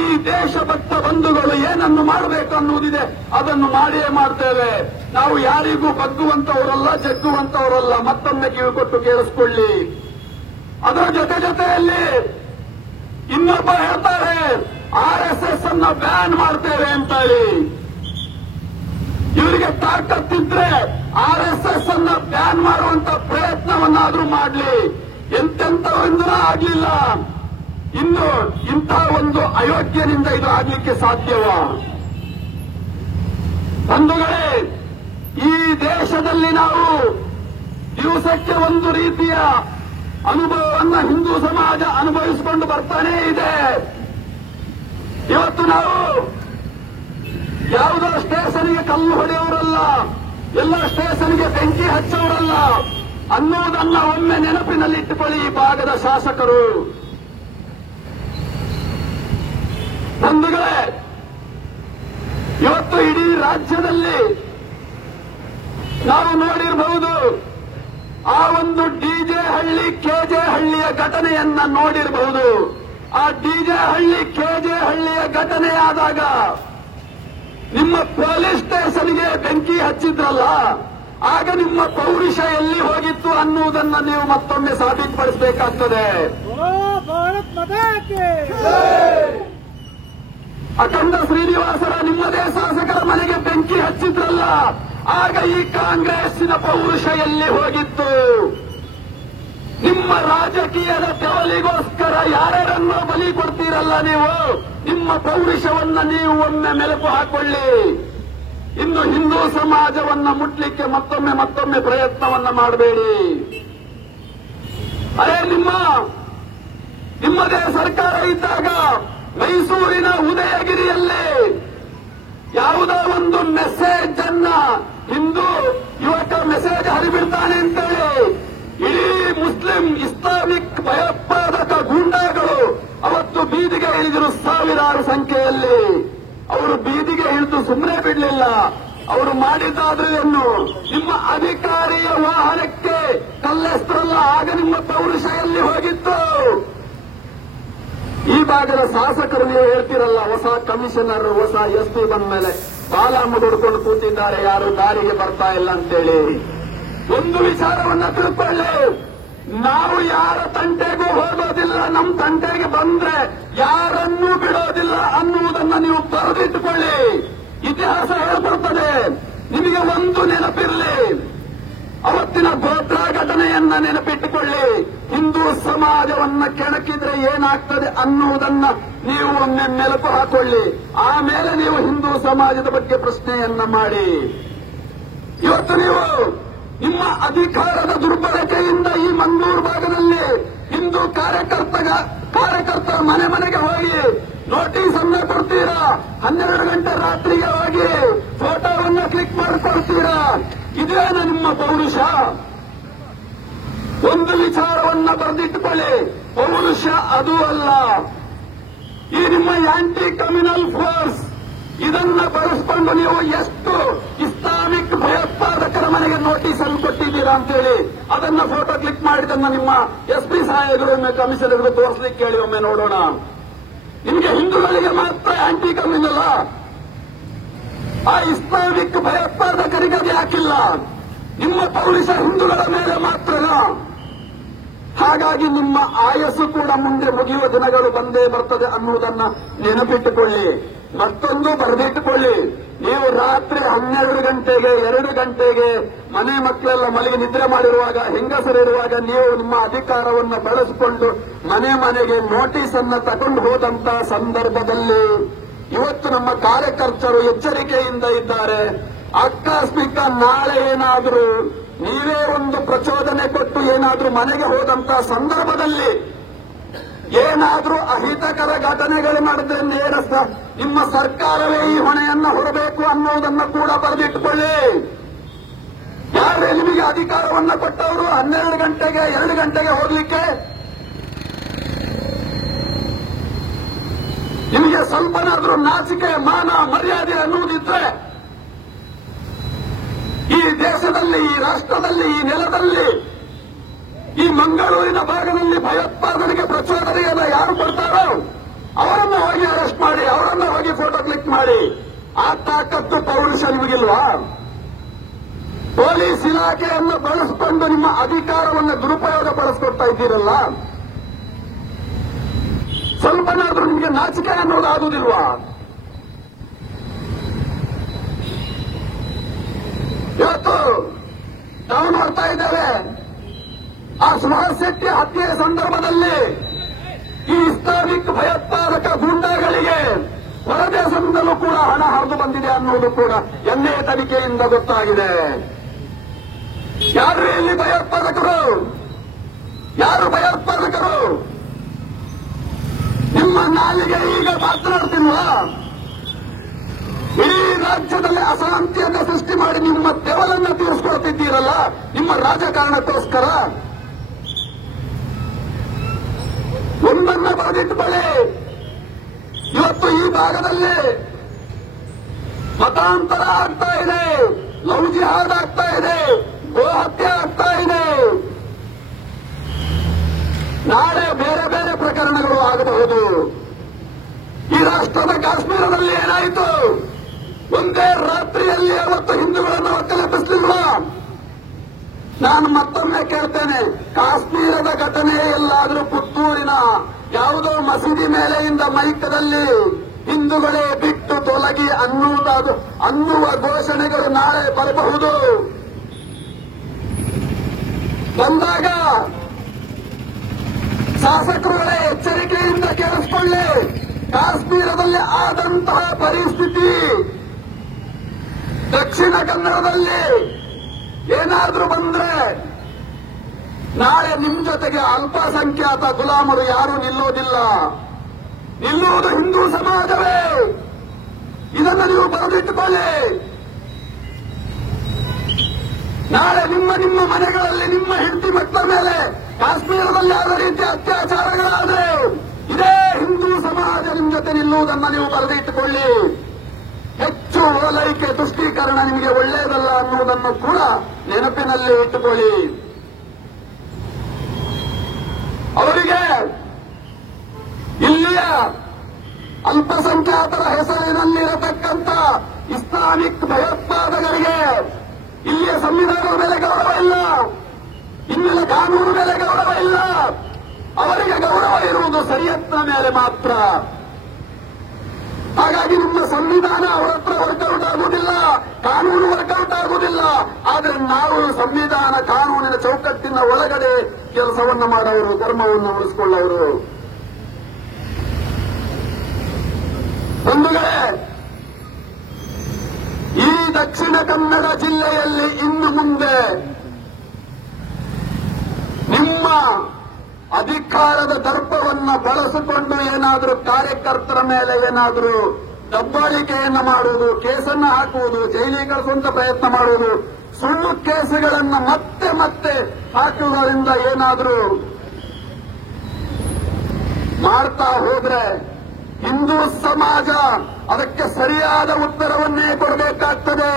ಈ ದೇಶಭಕ್ತ ಬಂಧುಗಳು ಏನನ್ನು ಮಾಡಬೇಕು ಅನ್ನುವುದಿದೆ, ಅದನ್ನು ಮಾಡಿಯೇ ಮಾಡ್ತೇವೆ. ನಾವು ಯಾರಿಗೂ ಬಗ್ಗುವಂತವರಲ್ಲ, ಜಗ್ಗುವಂತವರಲ್ಲ. ಮತ್ತೊಮ್ಮೆ ಕಿವಿ ಕೊಟ್ಟು ಕೇಳಿಸ್ಕೊಳ್ಳಿ. ಅದರ ಜೊತೆಯಲ್ಲಿ ಇನ್ನೊಬ್ಬ ಹೇಳ್ತಾರೆ, ಆರ್ಎಸ್ಎಸ್ ಅನ್ನ ಬ್ಯಾನ್ ಮಾಡ್ತೇವೆ ಅಂತ ಹೇಳಿ. ಇವರಿಗೆ ತಾಕತ್ತಿದ್ರೆ ಆರ್ಎಸ್ಎಸ್ ಅನ್ನ ಬ್ಯಾನ್ ಮಾಡುವಂತ ಪ್ರಯತ್ನವನ್ನಾದ್ರೂ ಮಾಡಲಿ. ಎಂತೆಂಥವರಿಂದ ಆಗ್ಲಿಲ್ಲ, ಇನ್ನು ಇಂಥ ಒಂದು ಅಯೋಗ್ಯನಿಂದ ಇದು ಆಗ್ಲಿಕ್ಕೆ ಸಾಧ್ಯವ? ಬಂಧುಗಳೇ, ಈ ದೇಶದಲ್ಲಿ ನಾವು ದಿವಸಕ್ಕೆ ಒಂದು ರೀತಿಯ ಅನುಭವವನ್ನ ಹಿಂದೂ ಸಮಾಜ ಅನುಭವಿಸಿಕೊಂಡು ಬರ್ತಾನೇ ಇದೆ. ಇವತ್ತು ನಾವು ಯಾವುದೋ ಸ್ಟೇಷನ್ಗೆ ಕಲ್ಲು ಹೊಡೆಯವರಲ್ಲ, ಎಲ್ಲ ಸ್ಟೇಷನ್ಗೆ ಬೆಂಕಿ ಹಚ್ಚವರಲ್ಲ ಅನ್ನುವುದನ್ನ ಒಮ್ಮೆ ನೆನಪಿನಲ್ಲಿಟ್ಟುಕೊಳ್ಳಿ ಈ ಭಾಗದ ಶಾಸಕರು. ಬಂಧುಗಳೇ, ಇವತ್ತು ಇಡೀ ರಾಜ್ಯದಲ್ಲಿ ನಾವು ನೋಡಿರಬಹುದು, ಆ ಒಂದು ಡಿಜೆ ಹಳ್ಳಿ ಕೆಜೆ ಹಳ್ಳಿಯ ಘಟನೆಯನ್ನ ನೋಡಿರಬಹುದು. ಆ ಡಿಜೆ ಹಳ್ಳಿ ಕೆಜೆ ಹಳ್ಳಿಯ ಘಟನೆಯಾದಾಗ ನಿಮ್ಮ ಪೊಲೀಸ್ ಸ್ಟೇಷನ್ಗೆ ಬೆಂಕಿ ಹಚ್ಚಿದ್ರಲ್ಲ, ಆಗ ನಿಮ್ಮ ಪೌರುಷ ಎಲ್ಲಿ ಹೋಗಿತ್ತು ಅನ್ನುವುದನ್ನು ನೀವು ಮತ್ತೊಮ್ಮೆ ಸಾಬೀತುಪಡಿಸಬೇಕಾಗ್ತದೆ. ಅಖಂಡ ಶ್ರೀನಿವಾಸರ ನಿಮ್ಮದೇ ಶಾಸಕರ ಮನೆಗೆ ಬೆಂಕಿ ಹಚ್ಚಿದ್ರಲ್ಲ, ಆಗ ಈ ಕಾಂಗ್ರೆಸ್ಸಿನ ಪೌರುಷ ಎಲ್ಲಿ ಹೋಗಿತ್ತು? ನಿಮ್ಮ ರಾಜಕೀಯದ ತೆವಲಿಗೋಸ್ಕರ ಯಾರ್ಯಾರನ್ನೋ ಬಲಿ ಕೊಡ್ತೀರಲ್ಲ ನೀವು. ನಿಮ್ಮ ಪೌರುಷವನ್ನ ನೀವು ಒಮ್ಮೆ ಮೆಲುಕು ಹಾಕೊಳ್ಳಿ. ಇನ್ನು ಹಿಂದೂ ಸಮಾಜವನ್ನ ಮುಟ್ಲಿಕ್ಕೆ ಮತ್ತೊಮ್ಮೆ ಪ್ರಯತ್ನವನ್ನ ಮಾಡಬೇಡಿ. ಅರೆ, ನಿಮ್ಮದೇ ಸರ್ಕಾರ ಇದ್ದಾಗ ಮೈಸೂರಿನ ಉದಯಗಿರಿಯಲ್ಲಿ ಯಾವುದೋ ಒಂದು ಮೆಸೇಜ್ ಅನ್ನ ಹಿಂದೂ ಯುವಕ ಮೆಸೇಜ್ ಹರಿಬಿಡ್ತಾನೆ ಅಂತೇಳಿ ಇಡೀ ಮುಸ್ಲಿಂ ಇಸ್ಲಾಮಿಕ್ ಭಯೋತ್ಪಾದಕ ಗೂಂಡಾಗಳು ಅವತ್ತು ಬೀದಿಗೆ ಇಳಿದರು. ಸಾವಿರಾರು ಸಂಖ್ಯೆಯಲ್ಲಿ ಅವರು ಬೀದಿಗೆ ಇಳಿದು ಸುಮ್ಮನೆ ಬಿಡಲಿಲ್ಲ. ಅವರು ಮಾಡಿದ್ದಾದ್ರೂ ಏನು? ನಿಮ್ಮ ಅಧಿಕಾರಿಯ ವಾಹನಕ್ಕೆ ಕಲ್ಲೆಸ್ತರಲ್ಲ, ಆಗ ನಿಮ್ಮ ಪೌರುಷ ಎಲ್ಲಿ ಹೋಗಿತ್ತು? ಈ ಭಾಗದ ಶಾಸಕರು ನೀವು ಹೇಳ್ತಿರಲ್ಲ, ಹೊಸ ಕಮಿಷನರ್ ಹೊಸ ಎಸ್ಪಿ ಬಂದ ಮೇಲೆ ಬಾಲ ಮುದುಡ್ಕೊಂಡು ಕೂತಿದ್ದಾರೆ, ಯಾರು ದಾರಿಗೆ ಬರ್ತಾ ಇಲ್ಲ ಅಂತೇಳಿ. ಒಂದು ವಿಚಾರವನ್ನ ತಿಳ್ಕೊಳ್ಳಿ, ನಾವು ಯಾರ ತಂಟೆಗೂ ಹೋಗೋದಿಲ್ಲ, ನಮ್ಮ ತಂಟೆಗೆ ಬಂದ್ರೆ ಯಾರನ್ನೂ ಬಿಡೋದಿಲ್ಲ ಅನ್ನುವುದನ್ನ ನೀವು ಬರೆದಿಟ್ಟುಕೊಳ್ಳಿ. ಇತಿಹಾಸ ಹೇಳ್ಬರ್ತದೆ. ನಿಮಗೆ ಒಂದು ನೆನಪಿರಲಿ, ಅವತ್ತಿನ ಗೋತ್ರಾ ಘಟನೆಯನ್ನ ನೆನಪಿಟ್ಟುಕೊಳ್ಳಿ. ಹಿಂದೂ ಸಮಾಜವನ್ನ ಕೆಣಕಿದ್ರೆ ಏನಾಗ್ತದೆ ಅನ್ನುವುದನ್ನ ನೀವು ಒಮ್ಮೆ ಮೆಲುಕು ಹಾಕೊಳ್ಳಿ. ಆಮೇಲೆ ನೀವು ಹಿಂದೂ ಸಮಾಜದ ಬಗ್ಗೆ ಪ್ರಶ್ನೆಯನ್ನ ಮಾಡಿ. ಇವತ್ತು ನೀವು ನಿಮ್ಮ ಅಧಿಕಾರದ ದುರ್ಬಳಕೆಯಿಂದ ಈ ಮಂಗಳೂರು ಭಾಗದಲ್ಲಿ ಹಿಂದೂ ಕಾರ್ಯಕರ್ತರ ಮನೆಗೆ ಹೋಗಿ ನೋಟಿಸ್ ಅನ್ನ ಕೊಡ್ತೀರಾ, 12 ಗಂಟೆ ರಾತ್ರಿಗೆ ಹೋಗಿ ಫೋಟೋವನ್ನ ಕ್ಲಿಕ್ ಮಾಡಿಕೊಡ್ತೀರಾ. ಇದೇನ ನಿಮ್ಮ ಪೌರುಷ? ಒಂದು ವಿಚಾರವನ್ನ ಬರೆದಿಟ್ಟುಕೊಳ್ಳಿ, ಪೌರುಷ ಅದು ಅಲ್ಲ. ಈ ನಿಮ್ಮ ಆಂಟಿ ಕಮ್ಯುನಲ್ ಫೋರ್ಸ್ ಇದನ್ನ ಬಳಸಿಕೊಂಡು ನೀವು ಎಷ್ಟು ಇಸ್ಲಾಮಿಕ್ ಭಯೋತ್ಪಾದಕರ ಮನೆಗೆ ನೋಟಿಸ್ ಅನ್ನು ಕೊಟ್ಟಿದ್ದೀರಾ ಅಂತೇಳಿ ಅದನ್ನ ಫೋಟೋ ಕ್ಲಿಕ್ ಮಾಡಿದನ್ನ ನಿಮ್ಮ ಎಸ್ಪಿ ಸಾಹೇಬರು ಕಮಿಷನರ್ಗೂ ತೋರಿಸಲಿಕ್ಕೆ ಹೇಳಿ ಒಮ್ಮೆ ನೋಡೋಣ. ನಿಮಗೆ ಹಿಂದೂಗಳಿಗೆ ಮಾತ್ರ ಆಂಟಿ ಕಮ್ಯುನಲ್, ಆ ಇಸ್ಲಾಮಿಕ್ ಭಯೋತ್ಪಾದಕರಿಗೆ ಅದು ಯಾಕಿಲ್ಲ? ನಿಮ್ಮ ಪೌರುಷ ಹಿಂದೂಗಳ ಮೇಲೆ ಮಾತ್ರನ? ಹಾಗಾಗಿ ನಿಮ್ಮ ಆಯಸ್ಸು ಕೂಡ ಮುಂದೆ ಮುಗಿಯುವ ದಿನಗಳು ಬಂದೇ ಬರ್ತದೆ ಅನ್ನುವುದನ್ನ ನೆನಪಿಟ್ಟುಕೊಳ್ಳಿ. ಮತ್ತೊಂದು ಬರೆದಿಟ್ಟುಕೊಳ್ಳಿ, ನೀವು ರಾತ್ರಿ 12 ಗಂಟೆಗೆ 2 ಗಂಟೆಗೆ ಮನೆ ಮಕ್ಕಳೆಲ್ಲ ಮಲಗಿ ನಿದ್ರೆ ಮಾಡಿರುವಾಗ, ಹೆಂಗಸರಿರುವಾಗ ನೀವು ನಿಮ್ಮ ಅಧಿಕಾರವನ್ನು ಬಳಸಿಕೊಂಡು ಮನೆಗೆ ನೋಟಿಸ್ ಅನ್ನ ತಗೊಂಡು ಹೋದಂತ ಸಂದರ್ಭದಲ್ಲಿ ಇವತ್ತು ನಮ್ಮ ಕಾರ್ಯಕರ್ತರು ಎಚ್ಚರಿಕೆಯಿಂದ ಇದ್ದಾರೆ. ಆಕಸ್ಮಿಕ ನಾಳೆ ಏನಾದರೂ ನೀವೇ ಒಂದು ಪ್ರಚೋದನೆ ಕೊಟ್ಟು ಏನಾದರೂ ಮನೆಗೆ ಹೋದಂತ ಸಂದರ್ಭದಲ್ಲಿ ಏನಾದರೂ ಅಹಿತಕರ ಘಟನೆಗಳು ಮಾಡಿದ್ರೆ ನಿಮ್ಮ ಸರ್ಕಾರವೇ ಈ ಹೊಣೆಯನ್ನ ಹೊರಬೇಕು ಅನ್ನೋದನ್ನ ಕೂಡ ಬರೆದಿಟ್ಟುಕೊಳ್ಳಿ. ಯಾರೇ ನಿಮಗೆ ಅಧಿಕಾರವನ್ನ ಕೊಟ್ಟವರು 12 ಗಂಟೆಗೆ 2 ಗಂಟೆಗೆ ಹೋಗ್ಲಿಕ್ಕೆ? ನಿಮಗೆ ಸ್ವಲ್ಪನಾದ್ರೂ ನಾಚಿಕೆ ಮಾನ ಮರ್ಯಾದೆ ಅನ್ನುವುದಿದ್ರೆ ಈ ದೇಶದಲ್ಲಿ, ಈ ರಾಷ್ಟ್ರದಲ್ಲಿ, ಈ ನೆಲದಲ್ಲಿ, ಈ ಮಂಗಳೂರಿನ ಭಾಗದಲ್ಲಿ ಭಯೋತ್ಪಾದನೆಗೆ ಪ್ರಚೋದನೆಯನ್ನು ಯಾರು ಕೊಡ್ತಾರೋ ಅವರನ್ನು ಹೋಗಿ ಅರೆಸ್ಟ್ ಮಾಡಿ, ಅವರನ್ನು ಹೋಗಿ ಫೋಟೋ ಕ್ಲಿಕ್ ಮಾಡಿ. ಆ ತಾಕತ್ತು ಪೌರುಷ ನಿಮಗಿಲ್ವಾ? ಪೊಲೀಸ್ ಇಲಾಖೆಯನ್ನು ಬಳಸಿಕೊಂಡು ನಿಮ್ಮ ಅಧಿಕಾರವನ್ನು ದುರುಪಯೋಗ ಪಡಿಸ್ಕೊಡ್ತಾ ಇದ್ದೀರಲ್ಲ, ಸ್ವಲ್ಪನಾದ್ರೂ ನಿಮಗೆ ನಾಚಿಕೆ ಅನ್ನೋದಾಗುವುದಿಲ್ವಾ? ಇವತ್ತು ನಾವು ನೋಡ್ತಾ ಇದ್ದೇವೆ, ಆ ಸುಭಾಷ್ ಶೆಟ್ಟಿ ಹತ್ಯೆಯ ಸಂದರ್ಭದಲ್ಲಿ ಈ ಇಸ್ಲಾಮಿಕ್ ಭಯೋತ್ಪಾದಕ ಗೂಂಡಾಗಳಿಗೆ ಹೊರದೇಶದಿಂದಲೂ ಕೂಡ ಹಣ ಹರಿದು ಬಂದಿದೆ ಅನ್ನುವುದು ಕೂಡ ಎನ್ಐಎ ತನಿಖೆಯಿಂದ ಗೊತ್ತಾಗಿದೆ. ಯಾರು ಇಲ್ಲಿ ಭಯೋತ್ಪಾದಕರು? ಯಾರು ಭಯೋತ್ಪಾದಕರು? ನಿಮ್ಮ ನಾಲಿಗೆ ಈಗ ಮಾತನಾಡ್ತಿಲ್ವಾ? ಇಡೀ ರಾಜ್ಯದಲ್ಲಿ ಅಶಾಂತಿಯನ್ನು ಸೃಷ್ಟಿ ಮಾಡಿ ನಿಮ್ಮ ತೆವಲನ್ನು ತೀರಿಸಿಕೊಳ್ತಿದ್ದೀರಲ್ಲ ನಿಮ್ಮ ರಾಜಕಾರಣಕ್ಕೋಸ್ಕರ. ಒಂದನ್ನ ಬರೆದಿಟ್ಟುಕೊಳ್ಳಿ, ಇವತ್ತು ಈ ಭಾಗದಲ್ಲಿ ಮತಾಂತರ ಆಗ್ತಾ ಇದೆ, ಲವ್ ಜಿಹಾದ್ ಆಗ್ತಾ ಇದೆ, ಗೋಹತ್ಯೆ ಆಗ್ತಾ ಇದೆ. ನಾಳೆ ಬೇರೆ ಬೇರೆ ಪ್ರಕರಣಗಳು ಆಗಬಹುದು. ಈ ರಾಷ್ಟ್ರದ ಕಾಶ್ಮೀರದಲ್ಲಿ ಏನಾಯಿತು? ಒಂದೇ ರಾತ್ರಿಯಲ್ಲಿ ಅವತ್ತು ಹಿಂದೂಗಳನ್ನು ಒಕ್ಕಲೆಬ್ಬಿಸಲಿಲ್ವಾ? ನಾನು ಮತ್ತೊಮ್ಮೆ ಕೇಳ್ತೇನೆ, ಕಾಶ್ಮೀರದ ಘಟನೆ ಎಲ್ಲಾದರೂ ಪುತ್ತೂರಿನ ಯಾವುದೋ ಮಸೀದಿ ಮೇಲೆಯಿಂದ ಮೈಕದಲ್ಲಿ ಹಿಂದೂಗಳೇ ಬಿಟ್ಟು ತೊಲಗಿ ಅನ್ನುವ ಘೋಷಣೆಗಳು ನಾಳೆ ಬರಬಹುದು. ಬಂದಾಗ ಶಾಸಕರುಗಳೇ ಎಚ್ಚರಿಕೆಯಿಂದ ಕೇಳಿಸಿಕೊಳ್ಳಿ. ಕಾಶ್ಮೀರದಲ್ಲಿ ಆದಂತಹ ಪರಿಸ್ಥಿತಿ ದಕ್ಷಿಣ ಕನ್ನಡದಲ್ಲಿ ಏನಾದ್ರೂ ಬಂದ್ರೆ ನಾಳೆ ನಿಮ್ ಜೊತೆಗೆ ಅಲ್ಪಸಂಖ್ಯಾತ ಗುಲಾಮರು ಯಾರೂ ನಿಲ್ಲೋದಿಲ್ಲ. ನಿಲ್ಲುವುದು ಹಿಂದೂ ಸಮಾಜವೇ. ಇದನ್ನು ನೀವು ಬರೆದಿಟ್ಟುಕೊಳ್ಳಿ. ನಾಳೆ ನಿಮ್ಮ ಮನೆಗಳಲ್ಲಿ ನಿಮ್ಮ ಹೆಂಡತಿ ಮಕ್ಕಳ ಮೇಲೆ ಕಾಶ್ಮೀರದಲ್ಲಿ ಯಾವ ರೀತಿಯ ಅತ್ಯಾಚಾರಗಳಾದರೆ ಇದೇ ಹಿಂದೂ ಸಮಾಜ ನಿಮ್ ಜೊತೆ ನಿಲ್ಲುವುದನ್ನು ನೀವು ಬರೆದಿಟ್ಟುಕೊಳ್ಳಿ. ಹೆಚ್ಚು ಓಲೈಕೆ ತುಷ್ಟೀಕರಣ ನಿಮಗೆ ಒಳ್ಳೆಯದಲ್ಲ ಅನ್ನುವುದನ್ನು ಕೂಡ ನೆನಪಿನಲ್ಲಿ ಇಟ್ಟುಕೊಳ್ಳಿ. ಅವರಿಗೆ ಇಲ್ಲಿಯ ಅಲ್ಪಸಂಖ್ಯಾತರ ಹೆಸರಿನಲ್ಲಿರತಕ್ಕಂಥ ಇಸ್ಲಾಮಿಕ್ ಭಯೋತ್ಪಾದಕರಿಗೆ ಇಲ್ಲಿಯ ಸಂವಿಧಾನದ ಮೇಲೆ ಗೌರವ ಇಲ್ಲ, ಇಲ್ಲಿನ ಕಾನೂನು ಮೇಲೆ ಗೌರವ ಇಲ್ಲ. ಅವರಿಗೆ ಗೌರವ ಇರುವುದು ಶರೀಅತ್ನ ಮೇಲೆ ಮಾತ್ರ. ಹಾಗಾಗಿ ನಿಮ್ಮ ಸಂವಿಧಾನ ಅವರ ಹತ್ರ ವರ್ಕೌಟ್ ಆಗುವುದಿಲ್ಲ, ಕಾನೂನು ವರ್ಕೌಟ್ ಆಗುವುದಿಲ್ಲ. ಆದರೆ ನಾವು ಸಂವಿಧಾನ ಕಾನೂನಿನ ಚೌಕಟ್ಟಿನ ಒಳಗಡೆ ಕೆಲಸವನ್ನು ಮಾಡೋರು, ಧರ್ಮವನ್ನು ಉಳಿಸಿಕೊಳ್ಳೋರು. ಬಂಧುಗಳೇ, ಈ ದಕ್ಷಿಣ ಕನ್ನಡ ಜಿಲ್ಲೆಯಲ್ಲಿ ಇನ್ನು ಮುಂದೆ ನಿಮ್ಮ ಅಧಿಕಾರದ ದರ್ಪವನ್ನ ಬಳಸಿಕೊಂಡು ಏನಾದರೂ ಕಾರ್ಯಕರ್ತರ ಮೇಲೆ ಏನಾದರೂ ದಬ್ಬಾಳಿಕೆಯನ್ನ ಮಾಡುವುದು, ಕೇಸನ್ನ ಹಾಕುವುದು, ಜೈಲಿಗೆ ಕಳಿಸುವಂತ ಪ್ರಯತ್ನ ಮಾಡುವುದು, ಸುಳ್ಳು ಕೇಸುಗಳನ್ನು ಮತ್ತೆ ಮತ್ತೆ ಹಾಕುವುದರಿಂದ ಏನಾದರೂ ಮಾಡ್ತಾ ಹೋದ್ರೆ ಹಿಂದೂ ಸಮಾಜ ಅದಕ್ಕೆ ಸರಿಯಾದ ಉತ್ತರವನ್ನೇ ಕೊಡಬೇಕಾಗ್ತದೆ.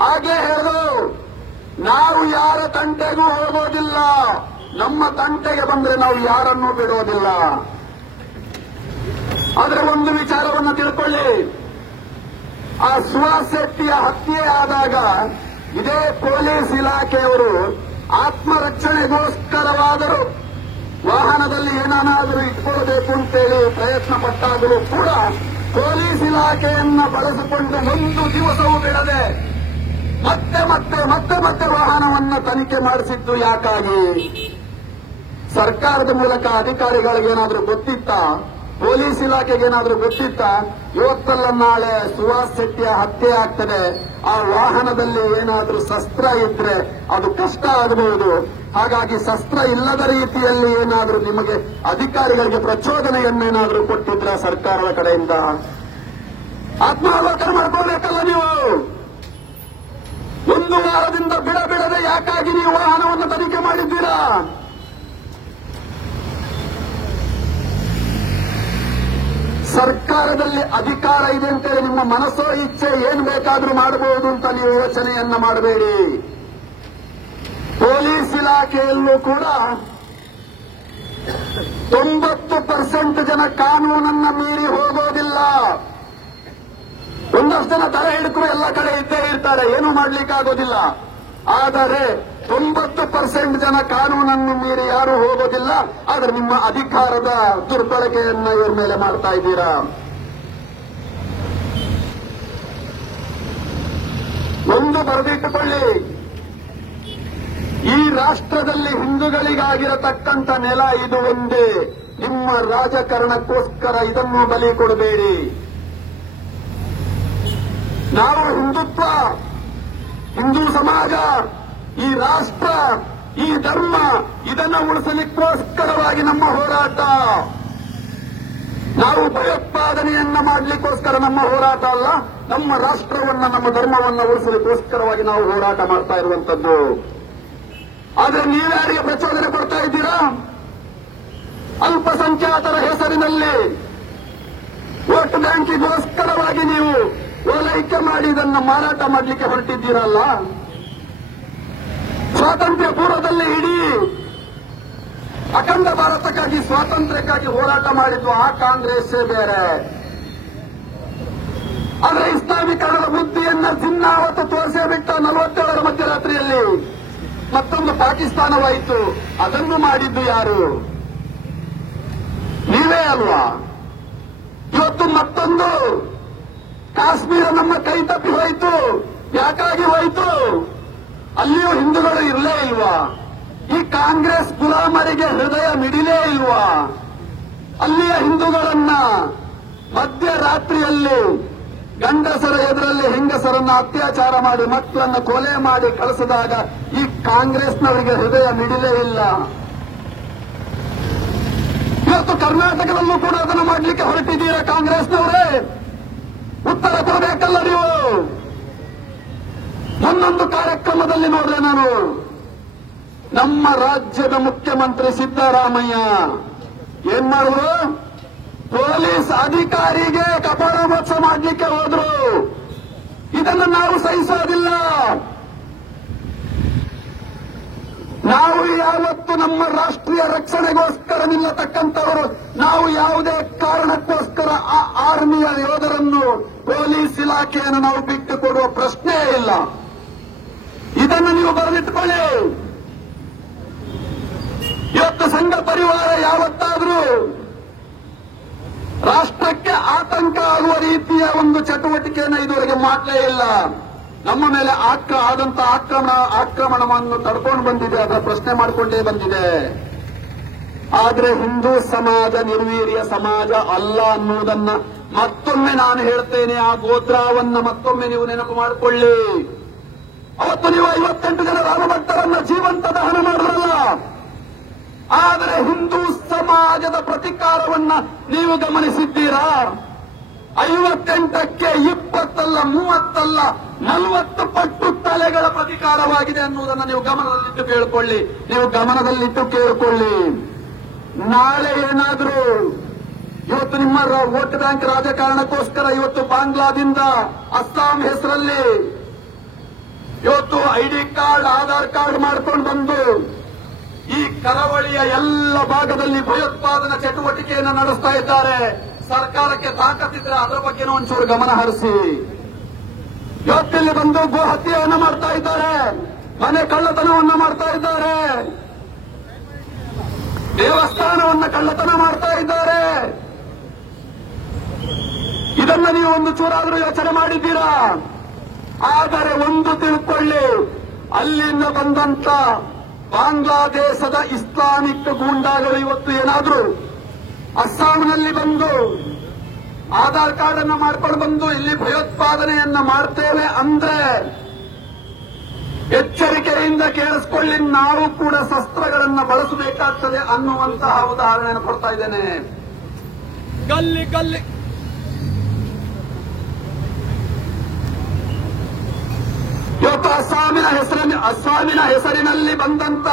ಹಾಗೆ ಹೇಳು, ನಾವು ಯಾರ ತಂಟೆಗೂ ಹೋಗೋದಿಲ್ಲ. ನಮ್ಮ ತಂಟೆಗೆ ಬಂದ್ರೆ ನಾವು ಯಾರನ್ನೂ ಬಿಡೋದಿಲ್ಲ. ಆದರೆ ಒಂದು ವಿಚಾರವನ್ನು ತಿಳ್ಕೊಳ್ಳಿ, ಆ ಸುಹಾಸ್ ಶೆಟ್ಟಿಯ ಹತ್ಯೆ ಆದಾಗ ಇದೇ ಪೊಲೀಸ್ ಇಲಾಖೆಯವರು ಆತ್ಮರಕ್ಷಣೆಗೋಸ್ಕರವಾದರೂ ವಾಹನದಲ್ಲಿ ಏನಾದರೂ ಇಟ್ಕೊಳ್ಬೇಕು ಅಂತೇಳಿ ಪ್ರಯತ್ನ ಪಟ್ಟಾಗಲೂ ಕೂಡ ಪೊಲೀಸ್ ಇಲಾಖೆಯನ್ನ ಬಳಸಿಕೊಂಡು ಒಂದು ದಿವಸವೂ ಬಿಡದೆ ಮತ್ತೆ ಮತ್ತೆ ಮತ್ತೆ ಮತ್ತೆ ವಾಹನವನ್ನು ತನಿಖೆ ಮಾಡಿಸಿದ್ದು ಯಾಕಾಗಿ? ಸರ್ಕಾರದ ಮೂಲಕ ಅಧಿಕಾರಿಗಳಿಗೇನಾದ್ರೂ ಗೊತ್ತಿತ್ತಾ? ಪೊಲೀಸ್ ಇಲಾಖೆಗೇನಾದ್ರೂ ಗೊತ್ತಿತ್ತಾ? ಇವತ್ತಲ್ಲ ನಾಳೆ ಸುಹಾಸ್ ಶೆಟ್ಟಿಯ ಹತ್ಯೆ ಆಗ್ತದೆ, ಆ ವಾಹನದಲ್ಲಿ ಏನಾದ್ರೂ ಶಸ್ತ್ರ ಇದ್ರೆ ಅದು ಕಷ್ಟ ಆಗಬಹುದು. ಹಾಗಾಗಿ ಶಸ್ತ್ರ ಇಲ್ಲದ ರೀತಿಯಲ್ಲಿ ಏನಾದ್ರೂ ನಿಮಗೆ ಅಧಿಕಾರಿಗಳಿಗೆ ಪ್ರಚೋದನೆಯನ್ನೇನಾದ್ರೂ ಕೊಟ್ಟಿದ್ರ ಸರ್ಕಾರದ ಕಡೆಯಿಂದ? ಆತ್ಮಾವಲೋಕನ ಮಾಡ್ಕೋಬೇಕಲ್ಲ ನೀವು. ಒಂದು ವಾರದಿಂದ ಬಿಡದೆ ಯಾಕಾಗಿ ನೀವು ವಾಹನವನ್ನು ತನಿಖೆ ಮಾಡಿದ್ದೀರಾ? ಸರ್ಕಾರದಲ್ಲಿ ಅಧಿಕಾರ ಇದೆ ಅಂತೇಳಿ ನಿಮ್ಮ ಮನಸ್ಸೋ ಇಚ್ಛೆ ಏನು ಬೇಕಾದ್ರೂ ಮಾಡಬಹುದು ಅಂತ ನೀವು ಯೋಚನೆಯನ್ನ ಮಾಡಬೇಡಿ. ಪೊಲೀಸ್ ಇಲಾಖೆಯಲ್ಲೂ ಕೂಡ 90% ಜನ ಕಾನೂನನ್ನ ಮೀರಿ ಹೋಗೋದಿಲ್ಲ. ಒಂದಷ್ಟು ಜನ ತಲೆ ಹಿಡಿದ್ರು ಎಲ್ಲ ಕಡೆ ಇದ್ದೇ ಇರ್ತಾರೆ, ಏನೂ ಮಾಡ್ಲಿಕ್ಕಾಗೋದಿಲ್ಲ. ಆದರೆ 90% ಜನ ಕಾನೂನನ್ನು ಮೀರಿ ಯಾರೂ ಹೋಗೋದಿಲ್ಲ. ಆದರೆ ನಿಮ್ಮ ಅಧಿಕಾರದ ದುರ್ಬಳಕೆಯನ್ನ ಇವ್ರ ಮೇಲೆ ಮಾಡ್ತಾ ಇದ್ದೀರಾ. ಒಂದು ಬರೆದಿಟ್ಟುಕೊಳ್ಳಿ, ಈ ರಾಷ್ಟ್ರದಲ್ಲಿ ಹಿಂದೂಗಳಿಗಾಗಿರತಕ್ಕಂಥ ನೆಲ ಇದು ಒಂದೇ. ನಿಮ್ಮ ರಾಜಕಾರಣಕ್ಕೋಸ್ಕರ ಇದನ್ನು ಬಲಿ ಕೊಡಬೇಡಿ. ನಾವು ಹಿಂದುತ್ವ, ಹಿಂದೂ ಸಮಾಜ, ಈ ರಾಷ್ಟ್ರ, ಈ ಧರ್ಮ ಇದನ್ನು ಉಳಿಸಲಿಕ್ಕೋಸ್ಕರವಾಗಿ ನಮ್ಮ ಹೋರಾಟ. ನಾವು ಭಯೋತ್ಪಾದನೆಯನ್ನ ಮಾಡಲಿಕ್ಕೋಸ್ಕರ ನಮ್ಮ ಹೋರಾಟ ಅಲ್ಲ, ನಮ್ಮ ರಾಷ್ಟ್ರವನ್ನ ನಮ್ಮ ಧರ್ಮವನ್ನ ಉಳಿಸಲಿಕ್ಕೋಸ್ಕರವಾಗಿ ನಾವು ಹೋರಾಟ ಮಾಡ್ತಾ ಇರುವಂತದ್ದು. ಆದರೆ ನೀವ್ಯಾರಿಗೆ ಪ್ರಚೋದನೆ ಕೊಡ್ತಾ ಇದ್ದೀರಾ? ಅಲ್ಪಸಂಖ್ಯಾತರ ಹೆಸರಿನಲ್ಲಿ ವೋಟ್ ಬ್ಯಾಂಕಿಗೋಸ್ಕರವಾಗಿ ನೀವು ಓಲೈಕೆ ಮಾಡಿ ಇದನ್ನು ಮಾರಾಟ ಮಾಡಲಿಕ್ಕೆ ಹೊರಟಿದ್ದೀರಲ್ಲ. ಸ್ವಾತಂತ್ರ್ಯ ಪೂರ್ವದಲ್ಲಿ ಇಡೀ ಅಖಂಡ ಭಾರತಕ್ಕಾಗಿ ಸ್ವಾತಂತ್ರ್ಯಕ್ಕಾಗಿ ಹೋರಾಟ ಮಾಡಿದ್ದು ಆ ಕಾಂಗ್ರೆಸ್ಸೇ ಬೇರೆ. ಆದರೆ ಇಸ್ಲಾಮೀಕರಣದ ಬುದ್ಧಿಯನ್ನ ಜಿನ್ನಾವತ್ತು ತೋರಿಸೇ ಬಿಟ್ಟ 47ರ ಮಧ್ಯರಾತ್ರಿಯಲ್ಲಿ ಮತ್ತೊಂದು ಪಾಕಿಸ್ತಾನವಾಯಿತು. ಅದನ್ನು ಮಾಡಿದ್ದು ಯಾರು? ನೀವೇ ಅಲ್ವಾ? ಇವತ್ತು ಮತ್ತೊಂದು ಕಾಶ್ಮೀರ ನಮ್ಮ ಕೈ ತಪ್ಪಿ ಹೋಯಿತು. ಯಾಕಾಗಿ ಹೋಯಿತು? ಅಲ್ಲಿಯೂ ಹಿಂದೂಗಳು ಇರಲೇ ಇಲ್ವಾ? ಈ ಕಾಂಗ್ರೆಸ್ ಗುಲಾಮರಿಗೆ ಹೃದಯ ಮಿಡಿಲೇ ಇಲ್ವಾ? ಅಲ್ಲಿಯ ಹಿಂದೂಗಳನ್ನ ಮಧ್ಯರಾತ್ರಿಯಲ್ಲಿ ಗಂಡಸರ ಎದುರಲ್ಲಿ ಹೆಂಗಸರನ್ನ ಅತ್ಯಾಚಾರ ಮಾಡಿ ಮಕ್ಕಳನ್ನ ಕೊಲೆ ಮಾಡಿ ಕಳಿಸಿದಾಗ ಈ ಕಾಂಗ್ರೆಸ್ನವರಿಗೆ ಹೃದಯ ಮಿಡಿಲೇ ಇಲ್ಲ. ಇವತ್ತು ಕರ್ನಾಟಕದಲ್ಲೂ ಕೂಡ ಅದನ್ನು ಮಾಡಲಿಕ್ಕೆ ಹೊರಟಿದ್ದೀರಾ ಕಾಂಗ್ರೆಸ್ನವರೇ? ಉತ್ತರ ಕೊಡಬೇಕಲ್ಲ ನೀವು. ಒಂದೊಂದು ಕಾರ್ಯಕ್ರಮದಲ್ಲಿ ನೋಡಿದೆ ನಾನು, ನಮ್ಮ ರಾಜ್ಯದ ಮುಖ್ಯಮಂತ್ರಿ ಸಿದ್ದರಾಮಯ್ಯ ಏನ್ ಮಾಡಿದ್ರು? ಪೊಲೀಸ್ ಅಧಿಕಾರಿಗೆ ಕಪಾಳ ಮೋಕ್ಷ ಮಾಡಲಿಕ್ಕೆ ಹೋದ್ರು. ಇದನ್ನು ನಾವು ಸಹಿಸೋದಿಲ್ಲ. ನಾವು ಯಾವತ್ತು ನಮ್ಮ ರಾಷ್ಟ್ರೀಯ ರಕ್ಷಣೆಗೋಸ್ಕರ ನಿಲ್ಲತಕ್ಕಂಥವರು, ನಾವು ಯಾವುದೇ ಕಾರಣಕ್ಕೋಸ್ಕರ ಆ ಆರ್ಮಿಯ ಯೋಧರನ್ನು, ಪೊಲೀಸ್ ಇಲಾಖೆಯನ್ನು ನಾವು ಬಿಟ್ಟು ಕೊಡುವ ಪ್ರಶ್ನೆಯೇ ಇಲ್ಲ. ಇದನ್ನು ನೀವು ಬರೆದಿಟ್ಟುಕೊಳ್ಳಿ. ಇವತ್ತು ಸಂಘ ಪರಿವಾರ ಯಾವತ್ತಾದರೂ ರಾಷ್ಟ್ರಕ್ಕೆ ಆತಂಕ ಆಗುವ ರೀತಿಯ ಒಂದು ಚಟುವಟಿಕೆಯನ್ನು ಇದುವರೆಗೆ ಮಾಡಲೇ ಇಲ್ಲ. ನಮ್ಮ ಮೇಲೆ ಆದಂತ ಆಕ್ರಮಣವನ್ನು ತಡ್ಕೊಂಡು ಬಂದಿದೆ, ಅದರ ಪ್ರಶ್ನೆ ಮಾಡಿಕೊಂಡೇ ಬಂದಿದೆ. ಆದ್ರೆ ಹಿಂದೂ ಸಮಾಜ ನಿರ್ವೀರ್ಯ ಸಮಾಜ ಅಲ್ಲ ಅನ್ನುವುದನ್ನ ಮತ್ತೊಮ್ಮೆ ನಾನು ಹೇಳ್ತೇನೆ. ಆ ಗೋದ್ರಾವನ್ನ ಮತ್ತೊಮ್ಮೆ ನೀವು ನೆನಪು ಮಾಡಿಕೊಳ್ಳಿ. ಅವತ್ತು ನೀವು 58 ಜನ ರಾಮಭಕ್ತರನ್ನ ಜೀವಂತ ದಹನ ಮಾಡಿದ್ರಲ್ಲ, ಆದರೆ ಹಿಂದೂ ಸಮಾಜದ ಪ್ರತಿಕಾರವನ್ನ ನೀವು ಗಮನಿಸಿದ್ದೀರಾ? 58ಕ್ಕೆ 20 ಅಲ್ಲ, 30 ಅಲ್ಲ, 40 ಪಟ್ಟು ತಲೆಗಳ ಪ್ರತಿಕಾರವಾಗಿದೆ ಅನ್ನುವುದನ್ನು ನೀವು ಗಮನದಲ್ಲಿಟ್ಟು ಕೇಳಿಕೊಳ್ಳಿ. ನಾಳೆ ಏನಾದರೂ ಇವತ್ತು ನಿಮ್ಮ ವೋಟ್ ಬ್ಯಾಂಕ್ ರಾಜಕಾರಣಕ್ಕೋಸ್ಕರ ಇವತ್ತು ಬಾಂಗ್ಲಾದಿಂದ ಅಸ್ಸಾಂ ಹೆಸರಲ್ಲಿ ಇವತ್ತು ಐಡಿ ಕಾರ್ಡ್, ಆಧಾರ್ ಕಾರ್ಡ್ ಮಾಡ್ಕೊಂಡು ಬಂದು ಈ ಕರಾವಳಿಯ ಎಲ್ಲ ಭಾಗದಲ್ಲಿ ಭಯೋತ್ಪಾದನಾ ಚಟುವಟಿಕೆಯನ್ನು ನಡೆಸ್ತಾ ಇದ್ದಾರೆ. ಸರ್ಕಾರಕ್ಕೆ ತಾಕತ್ತಿದ್ರೆ ಅದರ ಬಗ್ಗೆನೂ ಒಂಚೂರು ಗಮನ ಹರಿಸಿ. ಇವತ್ತಿಲ್ಲಿ ಬಂದು ಗೋ ಹತ್ಯೆಯನ್ನು ಮಾಡ್ತಾ ಇದ್ದಾರೆ, ಮನೆ ಕಳ್ಳತನವನ್ನು ಮಾಡ್ತಾ ಇದ್ದಾರೆ, ದೇವಸ್ಥಾನವನ್ನು ಕಳ್ಳತನ ಮಾಡ್ತಾ ಇದ್ದಾರೆ. ಇದನ್ನ ನೀವು ಒಂದು ಚೂರಾದರೂ ಯೋಚನೆ ಮಾಡಿದ್ದೀರಾ? ಆದರೆ ಒಂದು ತಿಳ್ಕೊಳ್ಳಿ, ಅಲ್ಲಿಂದ ಬಂದಂತ ಬಾಂಗ್ಲಾದೇಶದ ಇಸ್ಲಾಮಿಕ್ ಗೂಂಡಾಗಳು ಇವತ್ತು ಏನಾದರೂ ಅಸ್ಸಾಂನಲ್ಲಿ ಬಂದು ಆಧಾರ್ ಕಾರ್ಡ್ ಅನ್ನ ಮಾಡ್ಕೊಂಡು ಬಂದು ಇಲ್ಲಿ ಭಯೋತ್ಪಾದನೆಯನ್ನ ಮಾಡ್ತೇವೆ ಅಂದ್ರೆ ಎಚ್ಚರಿಕೆಯಿಂದ ಕೇಳಿಸ್ಕೊಳ್ಳಿ, ನಾವು ಕೂಡ ಶಸ್ತ್ರಗಳನ್ನು ಬಳಸಬೇಕಾಗ್ತದೆ ಅನ್ನುವಂತಹ ಉದಾಹರಣೆಯನ್ನು ಕೊಡ್ತಾ ಇದ್ದೇನೆ. ಗಲ್ಲಿ ಗಲ್ಲಿ ಇವತ್ತು ಅಸ್ಸಾಮಿನ ಹೆಸರಿನಲ್ಲಿ ಬಂದಂತ,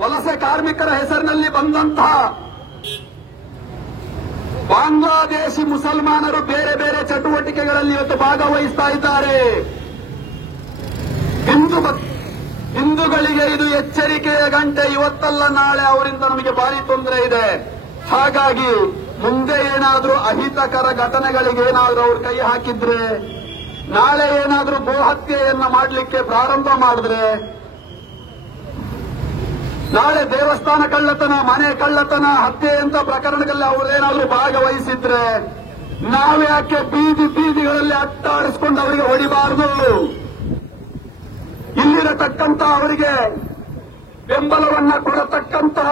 ವಲಸೆ ಕಾರ್ಮಿಕರ ಹೆಸರಿನಲ್ಲಿ ಬಂದಂತಹ ಬಾಂಗ್ಲಾದೇಶಿ ಮುಸಲ್ಮಾನರು ಬೇರೆ ಬೇರೆ ಚಟುವಟಿಕೆಗಳಲ್ಲಿ ಇವತ್ತು ಭಾಗವಹಿಸ್ತಾ ಇದ್ದಾರೆ. ಹಿಂದೂಗಳಿಗೆ ಇದು ಎಚ್ಚರಿಕೆಯ ಗಂಟೆ. ಇವತ್ತಲ್ಲ ನಾಳೆ ಅವರಿಂದ ನಮಗೆ ಭಾರಿ ತೊಂದರೆ ಇದೆ. ಹಾಗಾಗಿ ಮುಂದೆ ಏನಾದರೂ ಅಹಿತಕರ ಘಟನೆಗಳಿಗೆ ಏನಾದರೂ ಅವರು ಕೈ ಹಾಕಿದ್ರೆ, ನಾಳೆ ಏನಾದರೂ ಗೋಹತ್ಯೆಯನ್ನ ಮಾಡಲಿಕ್ಕೆ ಪ್ರಾರಂಭ ಮಾಡಿದ್ರೆ, ನಾಳೆ ದೇವಸ್ಥಾನ ಕಳ್ಳತನ, ಮನೆ ಕಳ್ಳತನ, ಹತ್ಯೆಯಂತ ಪ್ರಕರಣಗಳಲ್ಲಿ ಅವರೇನಾದರೂ ಭಾಗವಹಿಸಿದ್ರೆ ನಾವ್ಯಾಕೆ ಬೀದಿಗಳಲ್ಲಿ ಅಟ್ಟಾಡಿಸಿಕೊಂಡು ಅವರಿಗೆ ಹೊಡಿಬಾರದು? ಇಲ್ಲಿರತಕ್ಕಂತಹ ಅವರಿಗೆ ಬೆಂಬಲವನ್ನ ಕೊಡತಕ್ಕಂತಹ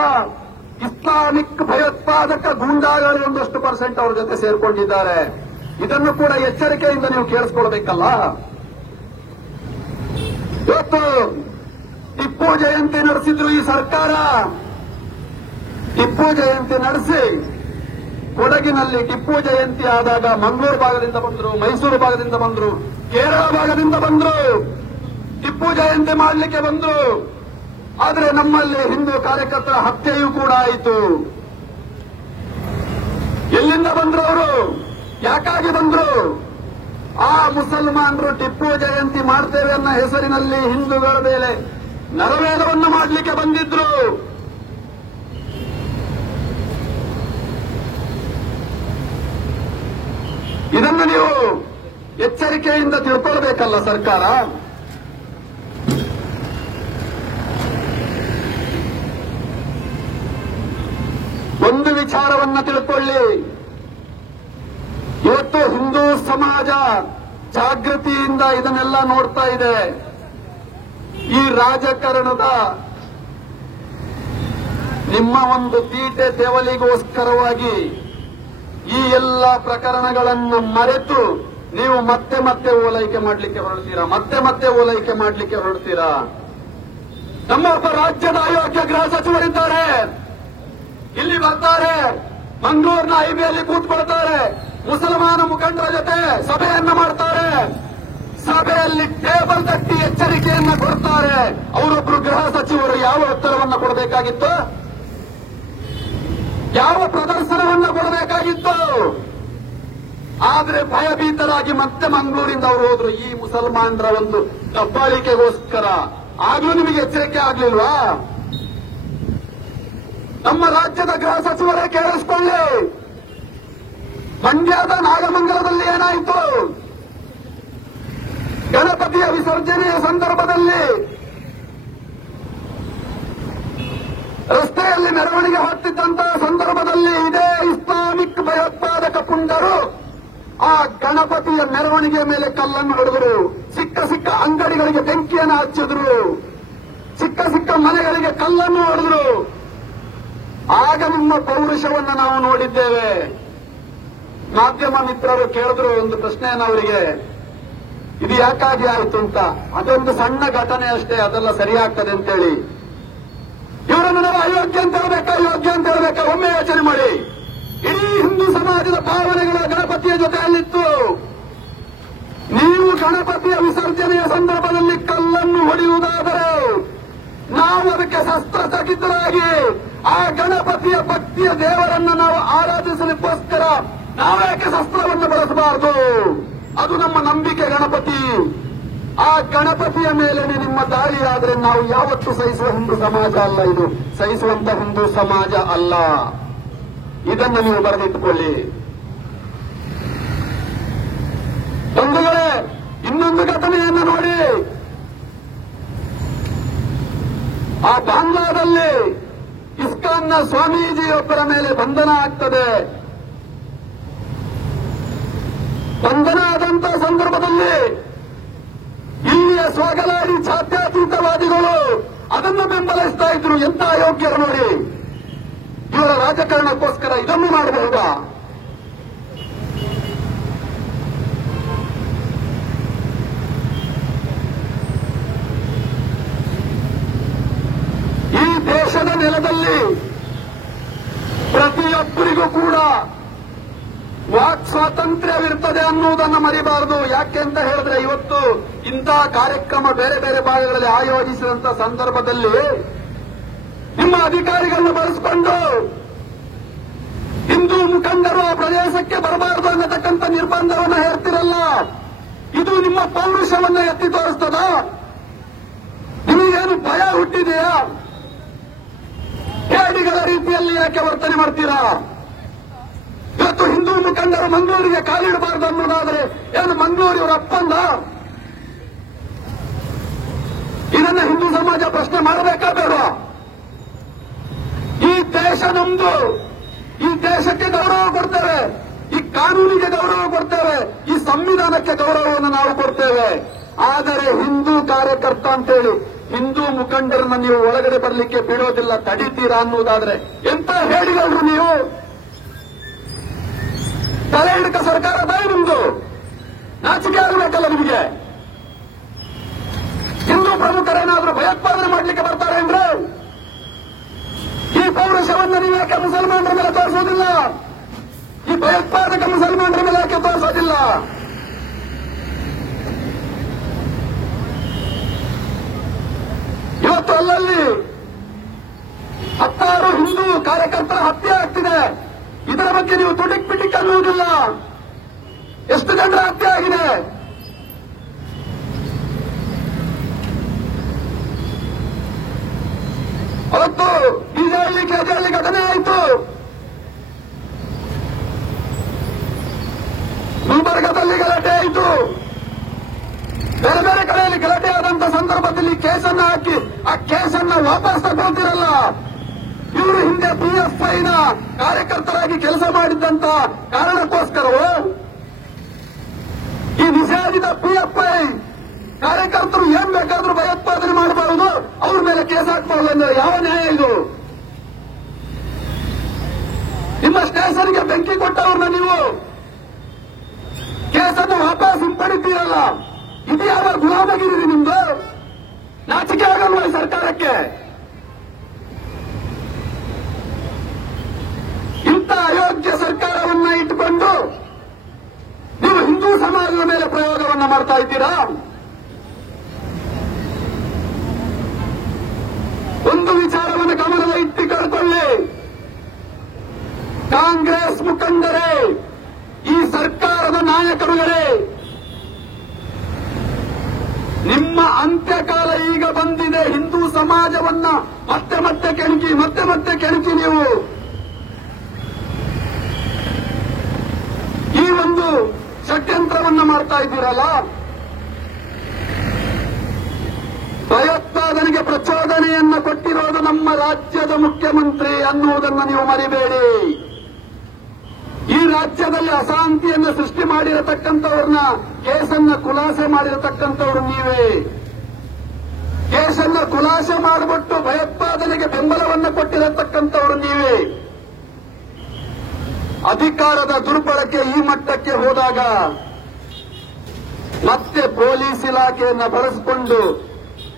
ಇಸ್ಲಾಮಿಕ್ ಭಯೋತ್ಪಾದಕ ಗೂಂಡಾಗಳು ಒಂದಷ್ಟು ಪರ್ಸೆಂಟ್ ಅವರ ಜೊತೆ ಸೇರ್ಕೊಂಡಿದ್ದಾರೆ. ಇದನ್ನು ಕೂಡ ಎಚ್ಚರಿಕೆಯಿಂದ ನೀವು ಕೇಳಿಸ್ಕೊಳ್ಬೇಕಲ್ಲ. ಇವತ್ತು ಟಿಪ್ಪು ಜಯಂತಿ ನಡೆಸಿದ್ರು ಈ ಸರ್ಕಾರ. ಟಿಪ್ಪು ಜಯಂತಿ ನಡೆಸಿ ಕೊಡಗಿನಲ್ಲಿ ಟಿಪ್ಪು ಜಯಂತಿ ಆದಾಗ ಮಂಗಳೂರು ಭಾಗದಿಂದ ಬಂದ್ರು, ಮೈಸೂರು ಭಾಗದಿಂದ ಬಂದ್ರು, ಕೇರಳ ಭಾಗದಿಂದ ಬಂದ್ರು, ಟಿಪ್ಪು ಜಯಂತಿ ಮಾಡಲಿಕ್ಕೆ ಬಂದ್ರು. ಆದರೆ ನಮ್ಮಲ್ಲಿ ಹಿಂದೂ ಕಾರ್ಯಕರ್ತರ ಹತ್ಯೆಯೂ ಕೂಡ ಆಯಿತು. ಎಲ್ಲಿಂದ ಬಂದ್ರು ಅವರು? ಯಾಕಾಗಿ ಬಂದ್ರು? ಆ ಮುಸಲ್ಮಾನರು ಟಿಪ್ಪು ಜಯಂತಿ ಮಾಡ್ತೇವೆ ಅನ್ನೋ ಹೆಸರಿನಲ್ಲಿ ಹಿಂದೂಗಳ ಮೇಲೆ ನರಮೇಧವನ್ನು ಮಾಡಲಿಕ್ಕೆ ಬಂದಿದ್ರು. ಇದನ್ನು ನೀವು ಎಚ್ಚರಿಕೆಯಿಂದ ತಿಳ್ಕೊಳ್ಬೇಕಲ್ಲ ಸರ್ಕಾರ. ಒಂದು ವಿಚಾರವನ್ನ ತಿಳ್ಕೊಳ್ಳಿ, ಇವತ್ತು ಹಿಂದೂ ಸಮಾಜ ಜಾಗೃತಿಯಿಂದ ಇದನ್ನೆಲ್ಲ ನೋಡ್ತಾ ಇದೆ. ಈ ರಾಜಕಾರಣದ ನಿಮ್ಮ ಒಂದು ತೀಟೆ ತೆವಲಿಗೋಸ್ಕರವಾಗಿ ಈ ಎಲ್ಲ ಪ್ರಕರಣಗಳನ್ನು ಮರೆತು ನೀವು ಮತ್ತೆ ಮತ್ತೆ ಓಲೈಕೆ ಮಾಡಲಿಕ್ಕೆ ಹೊರಡ್ತೀರಾ. ನಮ್ಮ ಒಬ್ಬ ರಾಜ್ಯದ ಅಯೋಗ್ಯ ಗೃಹ ಸಚಿವರಿದ್ದಾರೆ, ಇಲ್ಲಿ ಬರ್ತಾರೆ, ಮಂಗಳೂರಿನ ಹೈವೇಲಿ ಕೂತ್ಕೊಳ್ತಾರೆ, ಮುಸಲ್ಮಾನ ಮುಖಂಡರ ಜೊತೆ ಸಭೆಯನ್ನ ಮಾಡ್ತಾರೆ. ಸಭೆಯಲ್ಲಿ ಟೇಬಲ್ ತಟ್ಟಿ ಎಚ್ಚರಿಕೆಯನ್ನ ಕೊಡ್ತಾರೆ. ಅವರೊಬ್ಬರು ಗೃಹ ಸಚಿವರು ಯಾವ ಉತ್ತರವನ್ನ ಕೊಡಬೇಕಾಗಿತ್ತು? ಯಾವ ಪ್ರದರ್ಶನವನ್ನ ಕೊಡಬೇಕಾಗಿತ್ತು? ಆದ್ರೆ ಭಯಭೀತರಾಗಿ ಮತ್ತೆ ಮಂಗಳೂರಿಂದ ಅವರು ಹೋದ್ರು ಈ ಮುಸಲ್ಮಾನರ ಒಂದು ದಬ್ಬಾಳಿಕೆಗೋಸ್ಕರ. ಆಗ್ಲೂ ನಿಮಗೆ ಎಚ್ಚರಿಕೆ ಆಗ್ಲಿಲ್ವಾ? ನಮ್ಮ ರಾಜ್ಯದ ಗೃಹ ಸಚಿವರೇ ಕೇಳಿಸ್ಕೊಳ್ಳಿ, ಮಂಡ್ಯದ ನಾಗಮಂಗಲದಲ್ಲಿ ಏನಾಯಿತು? ಗಣಪತಿಯ ವಿಸರ್ಜನೆಯ ಸಂದರ್ಭದಲ್ಲಿ ರಸ್ತೆಯಲ್ಲಿ ಮೆರವಣಿಗೆ ಹೊರಟಿದ್ದಂತಹ ಸಂದರ್ಭದಲ್ಲಿ ಇದೇ ಇಸ್ಲಾಮಿಕ್ ಭಯೋತ್ಪಾದಕ ಪುಂಡರು ಆ ಗಣಪತಿಯ ಮೆರವಣಿಗೆ ಮೇಲೆ ಕಲ್ಲನ್ನು ಹೊಡೆದರು. ಸಿಕ್ಕ ಅಂಗಡಿಗಳಿಗೆ ಬೆಂಕಿಯನ್ನು ಹಚ್ಚಿದ್ರು, ಸಿಕ್ಕ ಮನೆಗಳಿಗೆ ಕಲ್ಲನ್ನು ಹೊಡೆದ್ರು. ಆಗ ನಿಮ್ಮ ಪೌರುಷವನ್ನು ನಾವು ನೋಡಿದ್ದೇವೆ. ಮಾಧ್ಯಮ ಮಿತ್ರರು ಕೇಳಿದ್ರು ಒಂದು ಪ್ರಶ್ನೆಯನ್ನು ಅವರಿಗೆ, ಇದು ಯಾಕಾಗಿ ಆಯಿತು ಅಂತ. ಅದೊಂದು ಸಣ್ಣ ಘಟನೆ ಅಷ್ಟೇ, ಅದೆಲ್ಲ ಸರಿಯಾಗ್ತದೆ ಅಂತೇಳಿ. ಇವರನ್ನು ನಾವು ಅಯೋಗ್ಯ ಅಂತ ಹೇಳ್ಬೇಕಾ? ಒಮ್ಮೆ ಯೋಚನೆ ಮಾಡಿ. ಇಡೀ ಹಿಂದೂ ಸಮಾಜದ ಭಾವನೆಗಳ ಗಣಪತಿಯ ಜೊತೆ ಅಲ್ಲಿತ್ತು. ನೀವು ಗಣಪತಿಯ ವಿಸರ್ಜನೆಯ ಸಂದರ್ಭದಲ್ಲಿ ಕಲ್ಲನ್ನು ಹೊಡೆಯುವುದಾದರೆ ನಾವು ಅದಕ್ಕೆ ಶಸ್ತ್ರಸಜ್ಜಿತರಾಗಿ ಆ ಗಣಪತಿಯ ಭಕ್ತಿಯ ದೇವರನ್ನು ನಾವು ಆರಾಧಿಸಲಿಕ್ಕೋಸ್ಕರ ನಾವೇಕೆ ಶಸ್ತ್ರವನ್ನು ಬಳಸಬಾರದು? ಅದು ನಮ್ಮ ನಂಬಿಕೆ ಗಣಪತಿ. ಆ ಗಣಪತಿಯ ಮೇಲೆ ನಿಮ್ಮ ದಾಳಿಯಾದ್ರೆ ನಾವು ಯಾವತ್ತೂ ಸಹಿಸುವ ಹಿಂದೂ ಸಮಾಜ ಅಲ್ಲ, ಇದು ಸಹಿಸುವಂತ ಹಿಂದೂ ಸಮಾಜ ಅಲ್ಲ. ಇದನ್ನು ನೀವು ಬರೆದಿಟ್ಟುಕೊಳ್ಳಿ. ಬಂಧುಗಳೇ, ಇನ್ನೊಂದು ಘಟನೆಯನ್ನು ನೋಡಿ. ಆ ಬಾಂಗ್ಲಾದಲ್ಲಿ ಇಸ್ಕಾನ್ನ ಸ್ವಾಮೀಜಿಯೊಬ್ಬರ ಮೇಲೆ ಬಂಧನ ಆಗ್ತದೆ. ಬಂಧನ ಆದಂತಹ ಸಂದರ್ಭದಲ್ಲಿ ಇಲ್ಲಿಯ ಸ್ವಗಲಾಡಿ ಜಾತ್ಯತೀತವಾದಿಗಳು ಅದನ್ನು ಬೆಂಬಲಿಸ್ತಾ ಇದ್ರು. ಎಂತ ಅಯೋಗ್ಯರು ನೋಡಿ, ಇವರ ರಾಜಕಾರಣಕ್ಕೋಸ್ಕರ ಇದನ್ನು ಮಾಡಬಹುದಾ? ಈ ದೇಶದ ನೆಲದಲ್ಲಿ ಪ್ರತಿಯೊಬ್ಬರಿಗೂ ಕೂಡ ವಾಕ್ ಸ್ವಾತಂತ್ರ್ಯವಿರ್ತದೆ ಅನ್ನುವುದನ್ನು ಮರಿಬಾರದು. ಯಾಕೆ ಅಂತ ಹೇಳಿದ್ರೆ, ಇವತ್ತು ಇಂತಹ ಕಾರ್ಯಕ್ರಮ ಬೇರೆ ಬೇರೆ ಭಾಗಗಳಲ್ಲಿ ಆಯೋಜಿಸಿದಂತಹ ಸಂದರ್ಭದಲ್ಲಿ ನಿಮ್ಮ ಅಧಿಕಾರಿಗಳನ್ನು ಬಳಸಿಕೊಂಡು ಹಿಂದೂ ಮುಖಂಡರು ಆ ಪ್ರದೇಶಕ್ಕೆ ಬರಬಾರದು ಅನ್ನತಕ್ಕಂಥ ನಿರ್ಬಂಧವನ್ನು ಹೇರ್ತಿರಲ್ಲ. ಇದು ನಿಮ್ಮ ಪೌರುಷವನ್ನು ಎತ್ತಿ ತೋರಿಸ್ತದ? ನಿಮಗೇನು ಭಯ ಹುಟ್ಟಿದೆಯಾ? ಹೇಡಿಗಳ ರೀತಿಯಲ್ಲಿ ಯಾಕೆ ವರ್ತನೆ ಮಾಡ್ತೀರಾ? ಇವತ್ತು ಹಿಂದೂ ಮುಖಂಡರು ಮಂಗಳೂರಿಗೆ ಕಾಲಿಡಬಾರದು ಅನ್ನೋದಾದ್ರೆ ಏನು ಮಂಗಳೂರು ಇವರ ಅಪ್ಪಂದ? ಇದನ್ನ ಹಿಂದೂ ಸಮಾಜ ಪ್ರಶ್ನೆ ಮಾಡಬೇಕಾ ಬೇಡವಾ? ಈ ದೇಶ ನಮ್ದು, ಈ ದೇಶಕ್ಕೆ ಗೌರವ ಕೊಡ್ತೇವೆ, ಈ ಕಾನೂನಿಗೆ ಗೌರವ ಕೊಡ್ತೇವೆ, ಈ ಸಂವಿಧಾನಕ್ಕೆ ಗೌರವವನ್ನು ನಾವು ಕೊಡ್ತೇವೆ. ಆದರೆ ಹಿಂದೂ ಕಾರ್ಯಕರ್ತ ಅಂತೇಳಿ ಹಿಂದೂ ಮುಖಂಡರನ್ನ ನೀವು ಒಳಗಡೆ ಬರಲಿಕ್ಕೆ ಬಿಡೋದಿಲ್ಲ, ತಡೀತೀರಾ ಅನ್ನುವುದಾದ್ರೆ ಎಂತ ಹೇಳಿಗಳು ನೀವು? ತಲೆ ಹಿಡಕ ಸರ್ಕಾರದ ನಿಮ್ದು ನಾಚಿಕೆ ಆಗಬೇಕಲ್ಲ ನಿಮಗೆ? ಹಿಂದೂ ಪ್ರಮುಖರೇನಾದ್ರೂ ಭಯೋತ್ಪಾದನೆ ಮಾಡಲಿಕ್ಕೆ ಬರ್ತಾರೆ ಅಂದ್ರೆ ಈ ಪೌರುಷವನ್ನು ನೀವು ಯಾಕೆ ಮುಸಲ್ಮಾನರ ಮೇಲೆ ತೋರಿಸೋದಿಲ್ಲ? ಈ ಭಯೋತ್ಪಾದಕ ಮುಸಲ್ಮಾನರ ಮೇಲೆ ಯಾಕೆ ತೋರಿಸೋದಿಲ್ಲ? ಇವತ್ತು ಅಲ್ಲಲ್ಲಿ 10 ಹಿಂದೂ ಕಾರ್ಯಕರ್ತರ ಹತ್ಯೆ ಆಗ್ತಿದೆ. ಇದರ ಬಗ್ಗೆ ನೀವು ತುಡಿಕ್ ಅನ್ನುವುದಿಲ್ಲ. ಎಷ್ಟು ಜನರ ಹತ್ಯೆ ಆಗಿದೆ? ಅವತ್ತು ಬೀಜಹಳ್ಳಿ ಕೆಜಹಳ್ಳಿ ಘಟನೆ ಆಯಿತು, ಗುಲ್ಬರ್ಗದಲ್ಲಿ ಗಲಾಟೆ ಆಯಿತು, ಬೇರೆ ಬೇರೆ ಕಡೆಯಲ್ಲಿ ಗಲಾಟೆ ಆದಂತ ಸಂದರ್ಭದಲ್ಲಿ ಕೇಸನ್ನ ಹಾಕಿ ಆ ಕೇಸನ್ನ ವಾಪಸ್ ತಗೊಳ್ತಿರಲ್ಲ. ಇವರು ಹಿಂದೆ ಪಿಎಫ್ಐನ ಕಾರ್ಯಕರ್ತರಾಗಿ ಕೆಲಸ ಮಾಡಿದ್ದಂತ ಕಾರಣಕ್ಕೋಸ್ಕರವೋ ಈ ನಿಷೇಧಿತ ಪಿಎಫ್ಐ ಕಾರ್ಯಕರ್ತರು ಏನ್ ಬೇಕಾದ್ರೂ ಭಯೋತ್ಪಾದನೆ ಮಾಡಬಾರದು, ಅವ್ರ ಮೇಲೆ ಕೇಸ್ ಹಾಕಬಾರದು ಅಂದ್ರೆ ಯಾವ ನ್ಯಾಯ ಇದು? ನಿಮ್ಮ ಸ್ಟೇಷನ್ಗೆ ಬೆಂಕಿ ಕೊಟ್ಟವ್ರನ್ನ ನೀವು ಕೇಸನ್ನು ವಾಪಸ್ ಹಿಂಪಡಿತೀರಲ್ಲ, ಇದು ಯಾವ ಗುಲಾಮಗಿರಿ ನಿಮ್ದು? ನಾಚಿಕೆ ಆಗಲ್ವ ಈ ಸರ್ಕಾರಕ್ಕೆ? ಇಂಥ ಅಯೋಗ್ಯ ಸರ್ಕಾರವನ್ನ ಇಟ್ಟುಕೊಂಡು ನೀವು ಹಿಂದೂ ಸಮಾಜದ ಮೇಲೆ ಪ್ರಯೋಗವನ್ನ ಮಾಡ್ತಾ ಇದ್ದೀರಾ? ಒಂದು ವಿಚಾರವನ್ನು ಗಮನದ ಇಟ್ಟುಕೊಳ್ಳಿ, ಕಾಂಗ್ರೆಸ್ ಮುಖಂಡರೇ, ಈ ಸರ್ಕಾರದ ನಾಯಕರುಗಳೇ, ನಿಮ್ಮ ಅಂತ್ಯಕಾಲ ಈಗ ಬಂದಿದೆ. ಹಿಂದೂ ಸಮಾಜವನ್ನ ಮತ್ತೆ ಮತ್ತೆ ಕೆಣಕಿ ನೀವು ಈ ಒಂದು ಷಡ್ಯಂತ್ರವನ್ನ ಮಾಡ್ತಾ ಇದ್ದೀರಲ್ಲ. ಭಯೋತ್ಪಾದನೆಗೆ ಪ್ರಚೋದನೆಯನ್ನ ಕೊಟ್ಟಿರೋದು ನಮ್ಮ ರಾಜ್ಯದ ಮುಖ್ಯಮಂತ್ರಿ ಅನ್ನುವುದನ್ನು ನೀವು ಮರಿಬೇಡಿ. ಈ ರಾಜ್ಯದಲ್ಲಿ ಅಶಾಂತಿಯನ್ನು ಸೃಷ್ಟಿ ಮಾಡಿರತಕ್ಕಂಥವ್ರನ್ನ ಕೇಸನ್ನ ಖುಲಾಸೆ ಮಾಡಿರತಕ್ಕಂಥವ್ರು ನೀವೇ. ಕೇಸನ್ನ ಖುಲಾಸೆ ಮಾಡಿಬಿಟ್ಟು ಭಯೋತ್ಪಾದನೆಗೆ ಬೆಂಬಲವನ್ನು ಕೊಟ್ಟಿರತಕ್ಕಂಥವ್ರು ನೀವೇ. ಅಧಿಕಾರದ ದುರ್ಬಳಕೆ ಈ ಮಟ್ಟಕ್ಕೆ ಹೋದಾಗ ಮತ್ತೆ ಪೊಲೀಸ್ ಇಲಾಖೆಯನ್ನ ಬಳಸಿಕೊಂಡು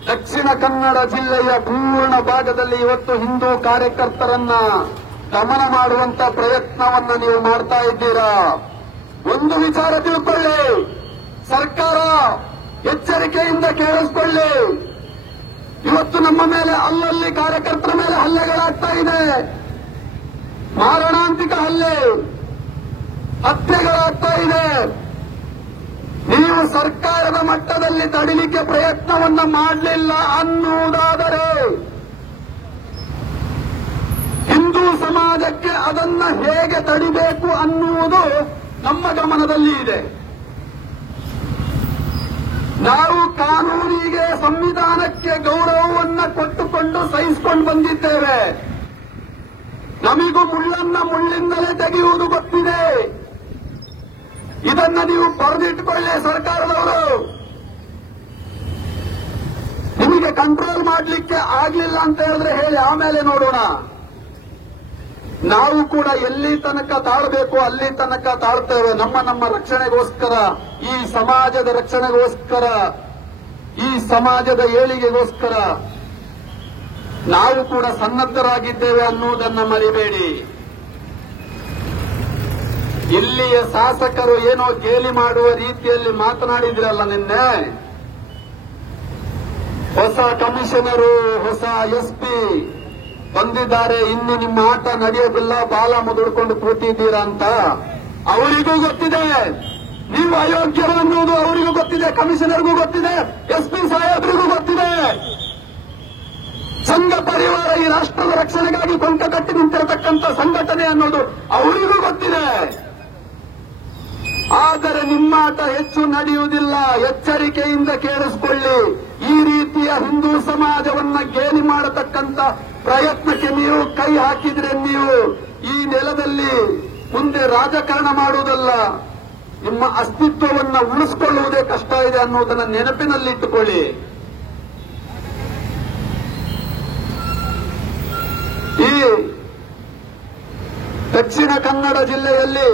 ದಕ್ಷಿಣ ಕನ್ನಡ ಜಿಲ್ಲೆಯ ಪೂರ್ಣ ಭಾಗದಲ್ಲಿ ಇವತ್ತು ಹಿಂದೂ ಕಾರ್ಯಕರ್ತರನ್ನ ದಮನ ಮಾಡುವಂತ ಪ್ರಯತ್ನವನ್ನ ನೀವು ಮಾಡ್ತಾ ಇದ್ದೀರಾ. ಒಂದು ವಿಚಾರ ತಿಳ್ಕೊಳ್ಳಿ, ಸರ್ಕಾರ ಎಚ್ಚರಿಕೆಯಿಂದ ಕೇಳಿಸಿಕೊಳ್ಳಿ. ಇವತ್ತು ನಮ್ಮ ಮೇಲೆ ಅಲ್ಲಲ್ಲಿ ಕಾರ್ಯಕರ್ತರ ಮೇಲೆ ಹಲ್ಲೆಗಳಾಗ್ತಾ ಇದೆ, ಮಾರಣಾಂತಿಕ ಹಲ್ಲೆ, ಹತ್ಯೆಗಳಾಗ್ತಾ ಇದೆ. ನೀವು ಸರ್ಕಾರದ ಮಟ್ಟದಲ್ಲಿ ತಡಿಲಿಕ್ಕೆ ಪ್ರಯತ್ನವನ್ನ ಮಾಡಲಿಲ್ಲ ಅನ್ನುವುದಾದರೆ ಹಿಂದೂ ಸಮಾಜಕ್ಕೆ ಅದನ್ನ ಹೇಗೆ ತಡಿಬೇಕು ಅನ್ನುವುದು ನಮ್ಮ ಗಮನದಲ್ಲಿ ಇದೆ. ನಾವು ಕಾನೂನಿಗೆ, ಸಂವಿಧಾನಕ್ಕೆ ಗೌರವವನ್ನ ಕೊಟ್ಟುಕೊಂಡು ಸಹಿಸಿಕೊಂಡು ಬಂದಿದ್ದೇವೆ. ನಮಿಗೂ ಮುಳ್ಳನ್ನ ಮುಳ್ಳಿಂದಲೇ ತೆಗೆಯುವುದು ಗೊತ್ತಿದೆ. ಇದನ್ನ ನೀವು ಬರೆದಿಟ್ಟುಕೊಳ್ಳಿ ಸರ್ಕಾರದವರು. ನಿಮಗೆ ಕಂಟ್ರೋಲ್ ಮಾಡಲಿಕ್ಕೆ ಆಗ್ಲಿಲ್ಲ ಅಂತ ಹೇಳಿದ್ರೆ ಹೇಳಿ, ಆಮೇಲೆ ನೋಡೋಣ. ನಾವು ಕೂಡ ಎಲ್ಲಿ ತನಕ ತಾಳ್ಬೇಕು ಅಲ್ಲಿ ತನಕ ತಾಳ್ತೇವೆ. ನಮ್ಮ ರಕ್ಷಣೆಗೋಸ್ಕರ, ಈ ಸಮಾಜದ ರಕ್ಷಣೆಗೋಸ್ಕರ, ಈ ಸಮಾಜದ ಏಳಿಗೆಗೋಸ್ಕರ ನಾವು ಕೂಡ ಸನ್ನದ್ಧರಾಗಿದ್ದೇವೆ ಅನ್ನುವುದನ್ನ ಮರಿಬೇಡಿ. ಇಲ್ಲಿಯ ಶಾಸಕರು ಏನೋ ಗೇಲಿ ಮಾಡುವ ರೀತಿಯಲ್ಲಿ ಮಾತನಾಡಿದ್ರಲ್ಲ ನಿನ್ನೆ. ಹೊಸ ಕಮಿಷನರು, ಹೊಸ ಎಸ್ಪಿ ಬಂದಿದ್ದಾರೆ, ಇನ್ನು ನಿಮ್ಮ ಆಟ ನಡೆಯೋದಿಲ್ಲ, ಬಾಲ ಮುದುಡ್ಕೊಂಡು ಕೂತಿದ್ದೀರಾ ಅಂತ ಅವರಿಗೂ ಗೊತ್ತಿದೆ. ನೀವು ಅಯೋಗ್ಯರು ಅನ್ನೋದು ಅವರಿಗೂ ಗೊತ್ತಿದೆ, ಕಮಿಷನರ್ಗೂ ಗೊತ್ತಿದೆ, ಎಸ್ಪಿ ಸಾಹೇಬರಿಗೂ ಗೊತ್ತಿದೆ. ಸಂಘ ಪರಿವಾರ ಈ ರಾಷ್ಟ್ರದ ರಕ್ಷಣೆಗಾಗಿ ಕೊಂಕ ಕಟ್ಟಿ ನಿಂತಿರತಕ್ಕಂಥ ಸಂಘಟನೆ ಅನ್ನೋದು ಅವರಿಗೂ ಗೊತ್ತಿದೆ. ಆದರೆ ನಿಮ್ಮಾಟ ಹೆಚ್ಚು ನಡೆಯುವುದಿಲ್ಲ. ಎಚ್ಚರಿಕೆಯಿಂದ ಕೇಳಿಸಿಕೊಳ್ಳಿ. ಈ ರೀತಿಯ ಹಿಂದೂ ಸಮಾಜವನ್ನ ಗೇಲಿ ಮಾಡತಕ್ಕಂಥ ಪ್ರಯತ್ನಕ್ಕೆ ನೀವು ಕೈ ಹಾಕಿದ್ರೆ ನೀವು ಈ ನೆಲದಲ್ಲಿ ಮುಂದೆ ರಾಜಕಾರಣ ಮಾಡುವುದಲ್ಲ, ನಿಮ್ಮ ಅಸ್ತಿತ್ವವನ್ನು ಉಳಿಸಿಕೊಳ್ಳುವುದೇ ಕಷ್ಟ ಇದೆ ಅನ್ನುವುದನ್ನು ನೆನಪಿನಲ್ಲಿಟ್ಟುಕೊಳ್ಳಿ. ಈ ದಕ್ಷಿಣ ಕನ್ನಡ ಜಿಲ್ಲೆಯಲ್ಲಿ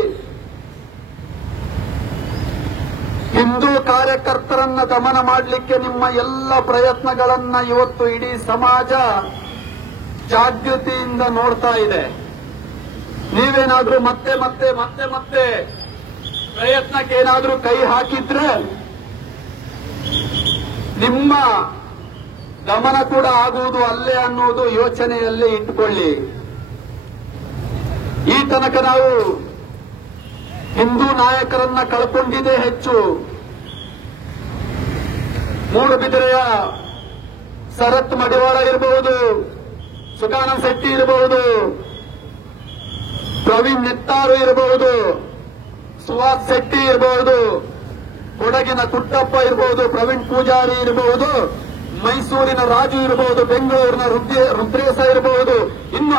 ಹಿಂದೂ ಕಾರ್ಯಕರ್ತರನ್ನ ದಮನ ಮಾಡಲಿಕ್ಕೆ ನಿಮ್ಮ ಎಲ್ಲ ಪ್ರಯತ್ನಗಳನ್ನ ಇವತ್ತು ಇಡೀ ಸಮಾಜ ಜಾಗೃತಿಯಿಂದ ನೋಡ್ತಾ ಇದೆ. ನೀವೇನಾದ್ರೂ ಮತ್ತೆ ಪ್ರಯತ್ನಕ್ಕೆ ಏನಾದ್ರೂ ಕೈ ಹಾಕಿದ್ರೆ ನಿಮ್ಮ ದಮನ ಕೂಡ ಆಗುವುದು ಅಲ್ಲೇ ಅನ್ನುವುದು ಯೋಚನೆಯಲ್ಲಿ ಇಟ್ಟುಕೊಳ್ಳಿ. ಈ ತನಕ ನಾವು ಹಿಂದೂ ನಾಯಕರನ್ನ ಕಳ್ಕೊಂಡಿದೆ ಹೆಚ್ಚು. ಮೂಡುಬಿದಿರೆಯ ಶರತ್ ಮಡಿವಾಳ ಇರಬಹುದು, ಸುಖಾನಂದ ಶೆಟ್ಟಿ ಇರಬಹುದು, ಪ್ರವೀಣ್ ನೆತ್ತಾರು ಇರಬಹುದು, ಸುಹಾಸ್ ಶೆಟ್ಟಿ ಇರಬಹುದು, ಕೊಡಗಿನ ಕುಟ್ಟಪ್ಪ ಇರಬಹುದು, ಪ್ರವೀಣ್ ಪೂಜಾರಿ ಇರಬಹುದು, ಮೈಸೂರಿನ ರಾಜು ಇರಬಹುದು, ಬೆಂಗಳೂರಿನ ರುದ್ರೇಶ ಇರಬಹುದು, ಇನ್ನು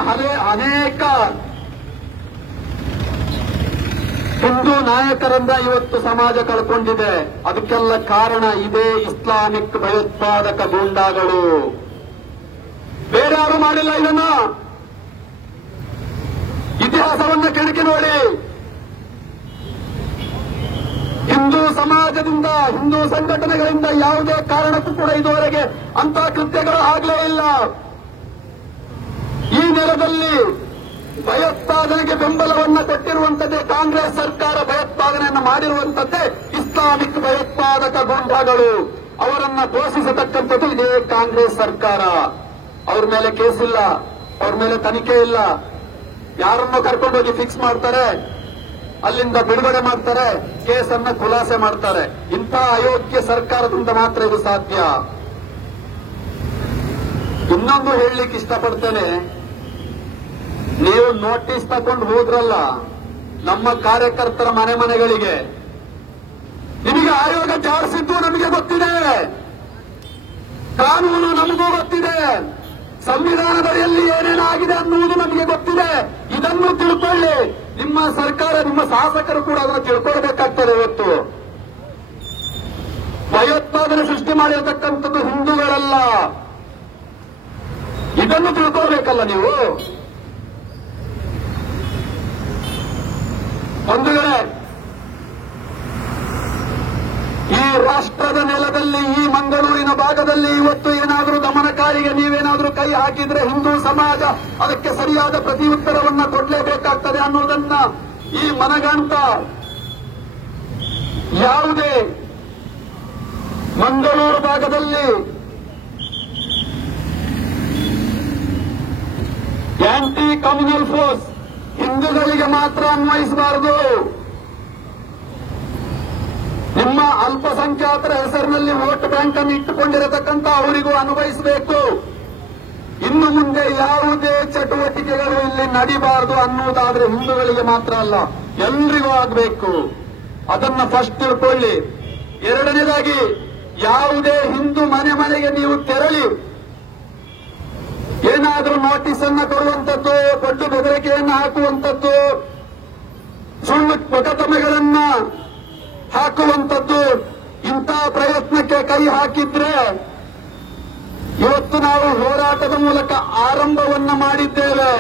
ಅನೇಕ ಹಿಂದೂ ನಾಯಕರನ್ನ ಇವತ್ತು ಸಮಾಜ ಕಳ್ಕೊಂಡಿದೆ. ಅದಕ್ಕೆಲ್ಲ ಕಾರಣ ಇದೇ ಇಸ್ಲಾಮಿಕ್ ಭಯೋತ್ಪಾದಕ ಗೂಂಡಾಗಳು. ಬೇರೆ ಯಾರು ಮಾಡಿಲ್ಲ ಇದನ್ನ. ಇತಿಹಾಸವನ್ನು ಕೆಣಕಿ ನೋಡಿ. ಹಿಂದೂ ಸಮಾಜದಿಂದ, ಹಿಂದೂ ಸಂಘಟನೆಗಳಿಂದ ಯಾವುದೇ ಕಾರಣಕ್ಕೂ ಕೂಡ ಇದುವರೆಗೆ ಅಂತಹ ಕೃತ್ಯಗಳು ಆಗಲೇ ಇಲ್ಲ. ಈ ನೆಲದಲ್ಲಿ ಭಯೋತ್ಪಾದನೆಗೆ ಬೆಂಬಲವನ್ನು ಕೊಟ್ಟಿರುವಂತದ್ದೇ ಕಾಂಗ್ರೆಸ್ ಸರ್ಕಾರ. ಭಯೋತ್ಪಾದನೆಯನ್ನು ಮಾಡಿರುವಂತದ್ದೇ ಇಸ್ಲಾಮಿಕ್ ಭಯೋತ್ಪಾದಕ ಗೂಂಡಾಗಳು. ಅವರನ್ನ ಪೋಷಿಸತಕ್ಕಂಥದ್ದು ಇದೇ ಕಾಂಗ್ರೆಸ್ ಸರ್ಕಾರ. ಅವ್ರ ಮೇಲೆ ಕೇಸ್ ಇಲ್ಲ, ಅವ್ರ ಮೇಲೆ ತನಿಖೆ ಇಲ್ಲ. ಯಾರನ್ನೋ ಕರ್ಕೊಂಡೋಗಿ ಫಿಕ್ಸ್ ಮಾಡ್ತಾರೆ, ಅಲ್ಲಿಂದ ಬಿಡುಗಡೆ ಮಾಡ್ತಾರೆ, ಕೇಸನ್ನ ಖುಲಾಸೆ ಮಾಡ್ತಾರೆ. ಇಂಥ ಅಯೋಗ್ಯ ಸರ್ಕಾರದಿಂದ ಮಾತ್ರ ಇದು ಸಾಧ್ಯ. ಇನ್ನೊಂದು ಹೇಳಲಿಕ್ಕೆ ಇಷ್ಟಪಡ್ತೇನೆ. ನೀವು ನೋಟಿಸ್ ತಗೊಂಡು ಹೋದ್ರಲ್ಲ ನಮ್ಮ ಕಾರ್ಯಕರ್ತರ ಮನೆಗಳಿಗೆ, ನಿಮಗೆ ಆಯೋಗ ಜಾರಿಸಿದ್ದು ನಮಗೆ ಗೊತ್ತಿದೆ, ಕಾನೂನು ನಮಗೂ ಗೊತ್ತಿದೆ, ಸಂವಿಧಾನದಲ್ಲಿ ಏನೇನಾಗಿದೆ ಅನ್ನುವುದು ನಮಗೆ ಗೊತ್ತಿದೆ. ಇದನ್ನು ತಿಳ್ಕೊಳ್ಳಿ. ನಿಮ್ಮ ಸರ್ಕಾರ, ನಿಮ್ಮ ಶಾಸಕರು ಕೂಡ ಅದನ್ನು ತಿಳ್ಕೊಳ್ಬೇಕಾಗ್ತದೆ. ಇವತ್ತು ಭಯೋತ್ಪಾದನೆ ಸೃಷ್ಟಿ ಮಾಡಿರತಕ್ಕಂಥದ್ದು ಹಿಂದೂಗಳಲ್ಲ. ಇದನ್ನು ತಿಳ್ಕೊಳ್ಬೇಕಲ್ಲ ನೀವು. ಬಂಧುಗಳೇ, ಈ ರಾಷ್ಟ್ರದ ನೆಲದಲ್ಲಿ, ಈ ಮಂಗಳೂರಿನ ಭಾಗದಲ್ಲಿ ಇವತ್ತು ಏನಾದರೂ ದಮನಕಾರಿಗೆ ನೀವೇನಾದರೂ ಕೈ ಹಾಕಿದ್ರೆ ಹಿಂದೂ ಸಮಾಜ ಅದಕ್ಕೆ ಸರಿಯಾದ ಪ್ರತಿಯುತ್ತರವನ್ನ ಕೊಡಲೇಬೇಕಾಗ್ತದೆ ಅನ್ನುವುದನ್ನ ಈ ಮನಗಂಡ ಯಾವುದೇ ಮಂಗಳೂರು ಭಾಗದಲ್ಲಿ ಆಂಟಿ ಕಮ್ಯುನಲ್ ಫೋರ್ಸ್ ಹಿಂದೂಗಳಿಗೆ ಮಾತ್ರ ಅನ್ವಯಿಸಬಾರದು. ನಿಮ್ಮ ಅಲ್ಪಸಂಖ್ಯಾತರ ಹೆಸರಿನಲ್ಲಿ ವೋಟ್ ಬ್ಯಾಂಕ್ ಅನ್ನು ಇಟ್ಟುಕೊಂಡಿರತಕ್ಕಂಥ ಅವರಿಗೂ ಅನ್ವಯಿಸಬೇಕು. ಇನ್ನು ಮುಂದೆ ಯಾವುದೇ ಚಟುವಟಿಕೆಗಳು ಇಲ್ಲಿ ನಡಿಬಾರದು ಅನ್ನುವುದಾದ್ರೆ ಹಿಂದೂಗಳಿಗೆ ಮಾತ್ರ ಅಲ್ಲ, ಎಲ್ರಿಗೂ ಆಗಬೇಕು. ಅದನ್ನ ಫಸ್ಟ್ ತಿಳ್ಕೊಳ್ಳಿ. ಎರಡನೇದಾಗಿ, ಯಾವುದೇ ಹಿಂದೂ ಮನೆಗೆ ನೀವು ತೆರಳಿ ಏನಾದರೂ ನೋಟಿಸ್ ಅನ್ನ ಕೊಡುವಂಥದ್ದು, ದೊಡ್ಡ ಬೆದರಿಕೆಯನ್ನು ಹಾಕುವಂಥದ್ದು, ಸುಳ್ಳು ಮೊಕದ್ದಮೆಗಳನ್ನ ಹಾಕುವಂಥದ್ದು, ಇಂಥ ಪ್ರಯತ್ನಕ್ಕೆ ಕೈ ಹಾಕಿದ್ರೆ ಇವತ್ತು ನಾವು ಹೋರಾಟದ ಮೂಲಕ ಆರಂಭವನ್ನ ಮಾಡಿದ್ದೇವೆ.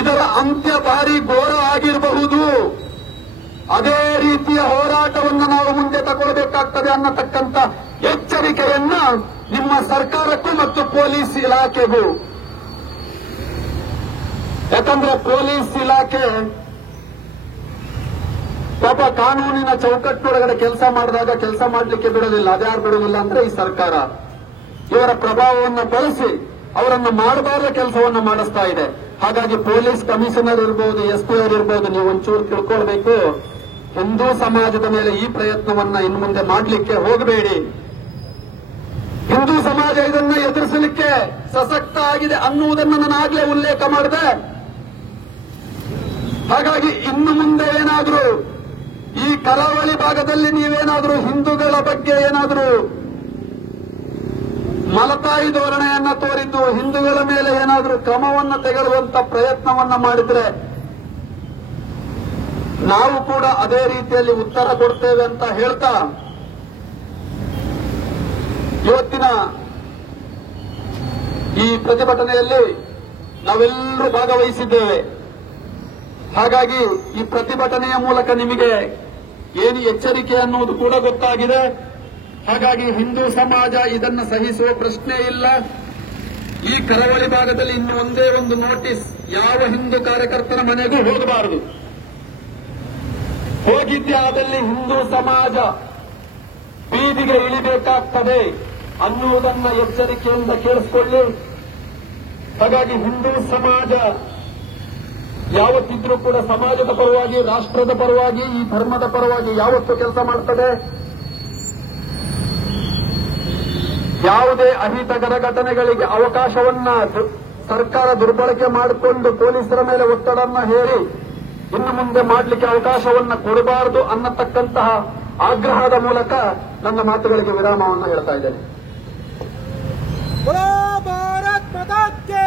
ಇದರ ಅಂತ್ಯ ಭಾರಿ ಘೋರ ಆಗಿರಬಹುದು. ಅದೇ ರೀತಿಯ ಹೋರಾಟವನ್ನು ನಾವು ಮುಂದೆ ತಗೊಳ್ಳಬೇಕಾಗ್ತದೆ ಅನ್ನತಕ್ಕಂಥ ಎಚ್ಚರಿಕೆಯನ್ನ ನಿಮ್ಮ ಸರ್ಕಾರಕ್ಕೂ ಮತ್ತು ಪೊಲೀಸ್ ಇಲಾಖೆಗೂ. ಯಾಕಂದ್ರೆ ಪೊಲೀಸ್ ಇಲಾಖೆ ಪಾಪ ಕಾನೂನಿನ ಚೌಕಟ್ಟೊಳಗಡೆ ಕೆಲಸ ಮಾಡಿದಾಗ ಕೆಲಸ ಮಾಡಲಿಕ್ಕೆ ಬಿಡೋದಿಲ್ಲ. ಅದ್ಯಾರು ಬಿಡೋದಿಲ್ಲ ಅಂದ್ರೆ ಈ ಸರ್ಕಾರ. ಇವರ ಪ್ರಭಾವವನ್ನು ಬಳಸಿ ಅವರನ್ನು ಮಾಡಬಾರದ ಕೆಲಸವನ್ನು ಮಾಡಿಸ್ತಾ ಇದೆ. ಹಾಗಾಗಿ ಪೊಲೀಸ್ ಕಮಿಷನರ್ ಇರ್ಬೋದು, ಎಸ್ಪಿ ಅವರು ಇರ್ಬೋದು, ನೀವು ಒಂಚೂರು ತಿಳ್ಕೊಳ್ಬೇಕು. ಹಿಂದೂ ಸಮಾಜದ ಮೇಲೆ ಈ ಪ್ರಯತ್ನವನ್ನ ಇನ್ನು ಮುಂದೆ ಮಾಡಲಿಕ್ಕೆ ಹೋಗಬೇಡಿ. ಹಿಂದೂ ಸಮಾಜ ಇದನ್ನ ಎದುರಿಸಲಿಕ್ಕೆ ಸಶಕ್ತ ಆಗಿದೆ ಅನ್ನುವುದನ್ನು ನಾನು ಆಗ್ಲೇ ಉಲ್ಲೇಖ ಮಾಡಿದೆ. ಹಾಗಾಗಿ ಇನ್ನು ಮುಂದೆ ಏನಾದರೂ ಈ ಕರಾವಳಿ ಭಾಗದಲ್ಲಿ ನೀವೇನಾದರೂ ಹಿಂದೂಗಳ ಬಗ್ಗೆ ಏನಾದರೂ ಮಲತಾಯಿ ಧೋರಣೆಯನ್ನ ತೋರಿದ್ದು ಹಿಂದೂಗಳ ಮೇಲೆ ಏನಾದರೂ ಕ್ರಮವನ್ನು ತೆಗೆದುವಂತ ಪ್ರಯತ್ನವನ್ನ ಮಾಡಿದ್ರೆ ನಾವು ಕೂಡ ಅದೇ ರೀತಿಯಲ್ಲಿ ಉತ್ತರ ಕೊಡ್ತೇವೆ ಅಂತ ಹೇಳ್ತಾ, ಇವತ್ತಿನ ಈ ಪ್ರತಿಭಟನೆಯಲ್ಲಿ ನಾವೆಲ್ಲರೂ ಭಾಗವಹಿಸಿದ್ದೇವೆ. ಹಾಗಾಗಿ ಈ ಪ್ರತಿಭಟನೆಯ ಮೂಲಕ ನಿಮಗೆ ಏನು ಎಚ್ಚರಿಕೆ ಅನ್ನುವುದು ಕೂಡ ಗೊತ್ತಾಗಿದೆ. ಹಾಗಾಗಿ ಹಿಂದೂ ಸಮಾಜ ಇದನ್ನು ಸಹಿಸುವ ಪ್ರಶ್ನೆ ಇಲ್ಲ. ಈ ಕರಾವಳಿ ಭಾಗದಲ್ಲಿ ಇನ್ನು ಒಂದೇ ಒಂದು ನೋಟಿಸ್ ಯಾವ ಹಿಂದೂ ಕಾರ್ಯಕರ್ತರ ಮನೆಗೂ ಹೋಗಬಾರದು. ಹೋಗಿದ್ದೇ ಆದಲ್ಲಿ ಹಿಂದೂ ಸಮಾಜ ಬೀದಿಗೆ ಇಳಿಬೇಕಾಗ್ತದೆ ಅನ್ನುವುದನ್ನ ಎಚ್ಚರಿಕೆಯಿಂದ ಕೇಳಿಸಿಕೊಳ್ಳಿ. ಹಾಗಾಗಿ ಹಿಂದೂ ಸಮಾಜ ಯಾವತ್ತಿದ್ರೂ ಕೂಡ ಸಮಾಜದ ಪರವಾಗಿ, ರಾಷ್ಟ್ರದ ಪರವಾಗಿ, ಈ ಧರ್ಮದ ಪರವಾಗಿ ಯಾವತ್ತೂ ಕೆಲಸ ಮಾಡ್ತದೆ. ಯಾವುದೇ ಅಹಿತಕರ ಘಟನೆಗಳಿಗೆ ಅವಕಾಶವನ್ನ ಸರ್ಕಾರ ದುರ್ಬಳಕೆ ಮಾಡಿಕೊಂಡು ಪೊಲೀಸರ ಮೇಲೆ ಒತ್ತಡವನ್ನು ಹೇರಿ ಇನ್ನು ಮುಂದೆ ಮಾಡಲಿಕ್ಕೆ ಅವಕಾಶವನ್ನ ಕೊಡಬಾರದು ಅನ್ನತಕ್ಕಂತಹ ಆಗ್ರಹದ ಮೂಲಕ ನನ್ನ ಮಾತುಗಳಿಗೆ ವಿರಾಮವನ್ನು ಹೇಳ್ತಾ ಇದ್ದೇನೆ. बोलो भारत माता की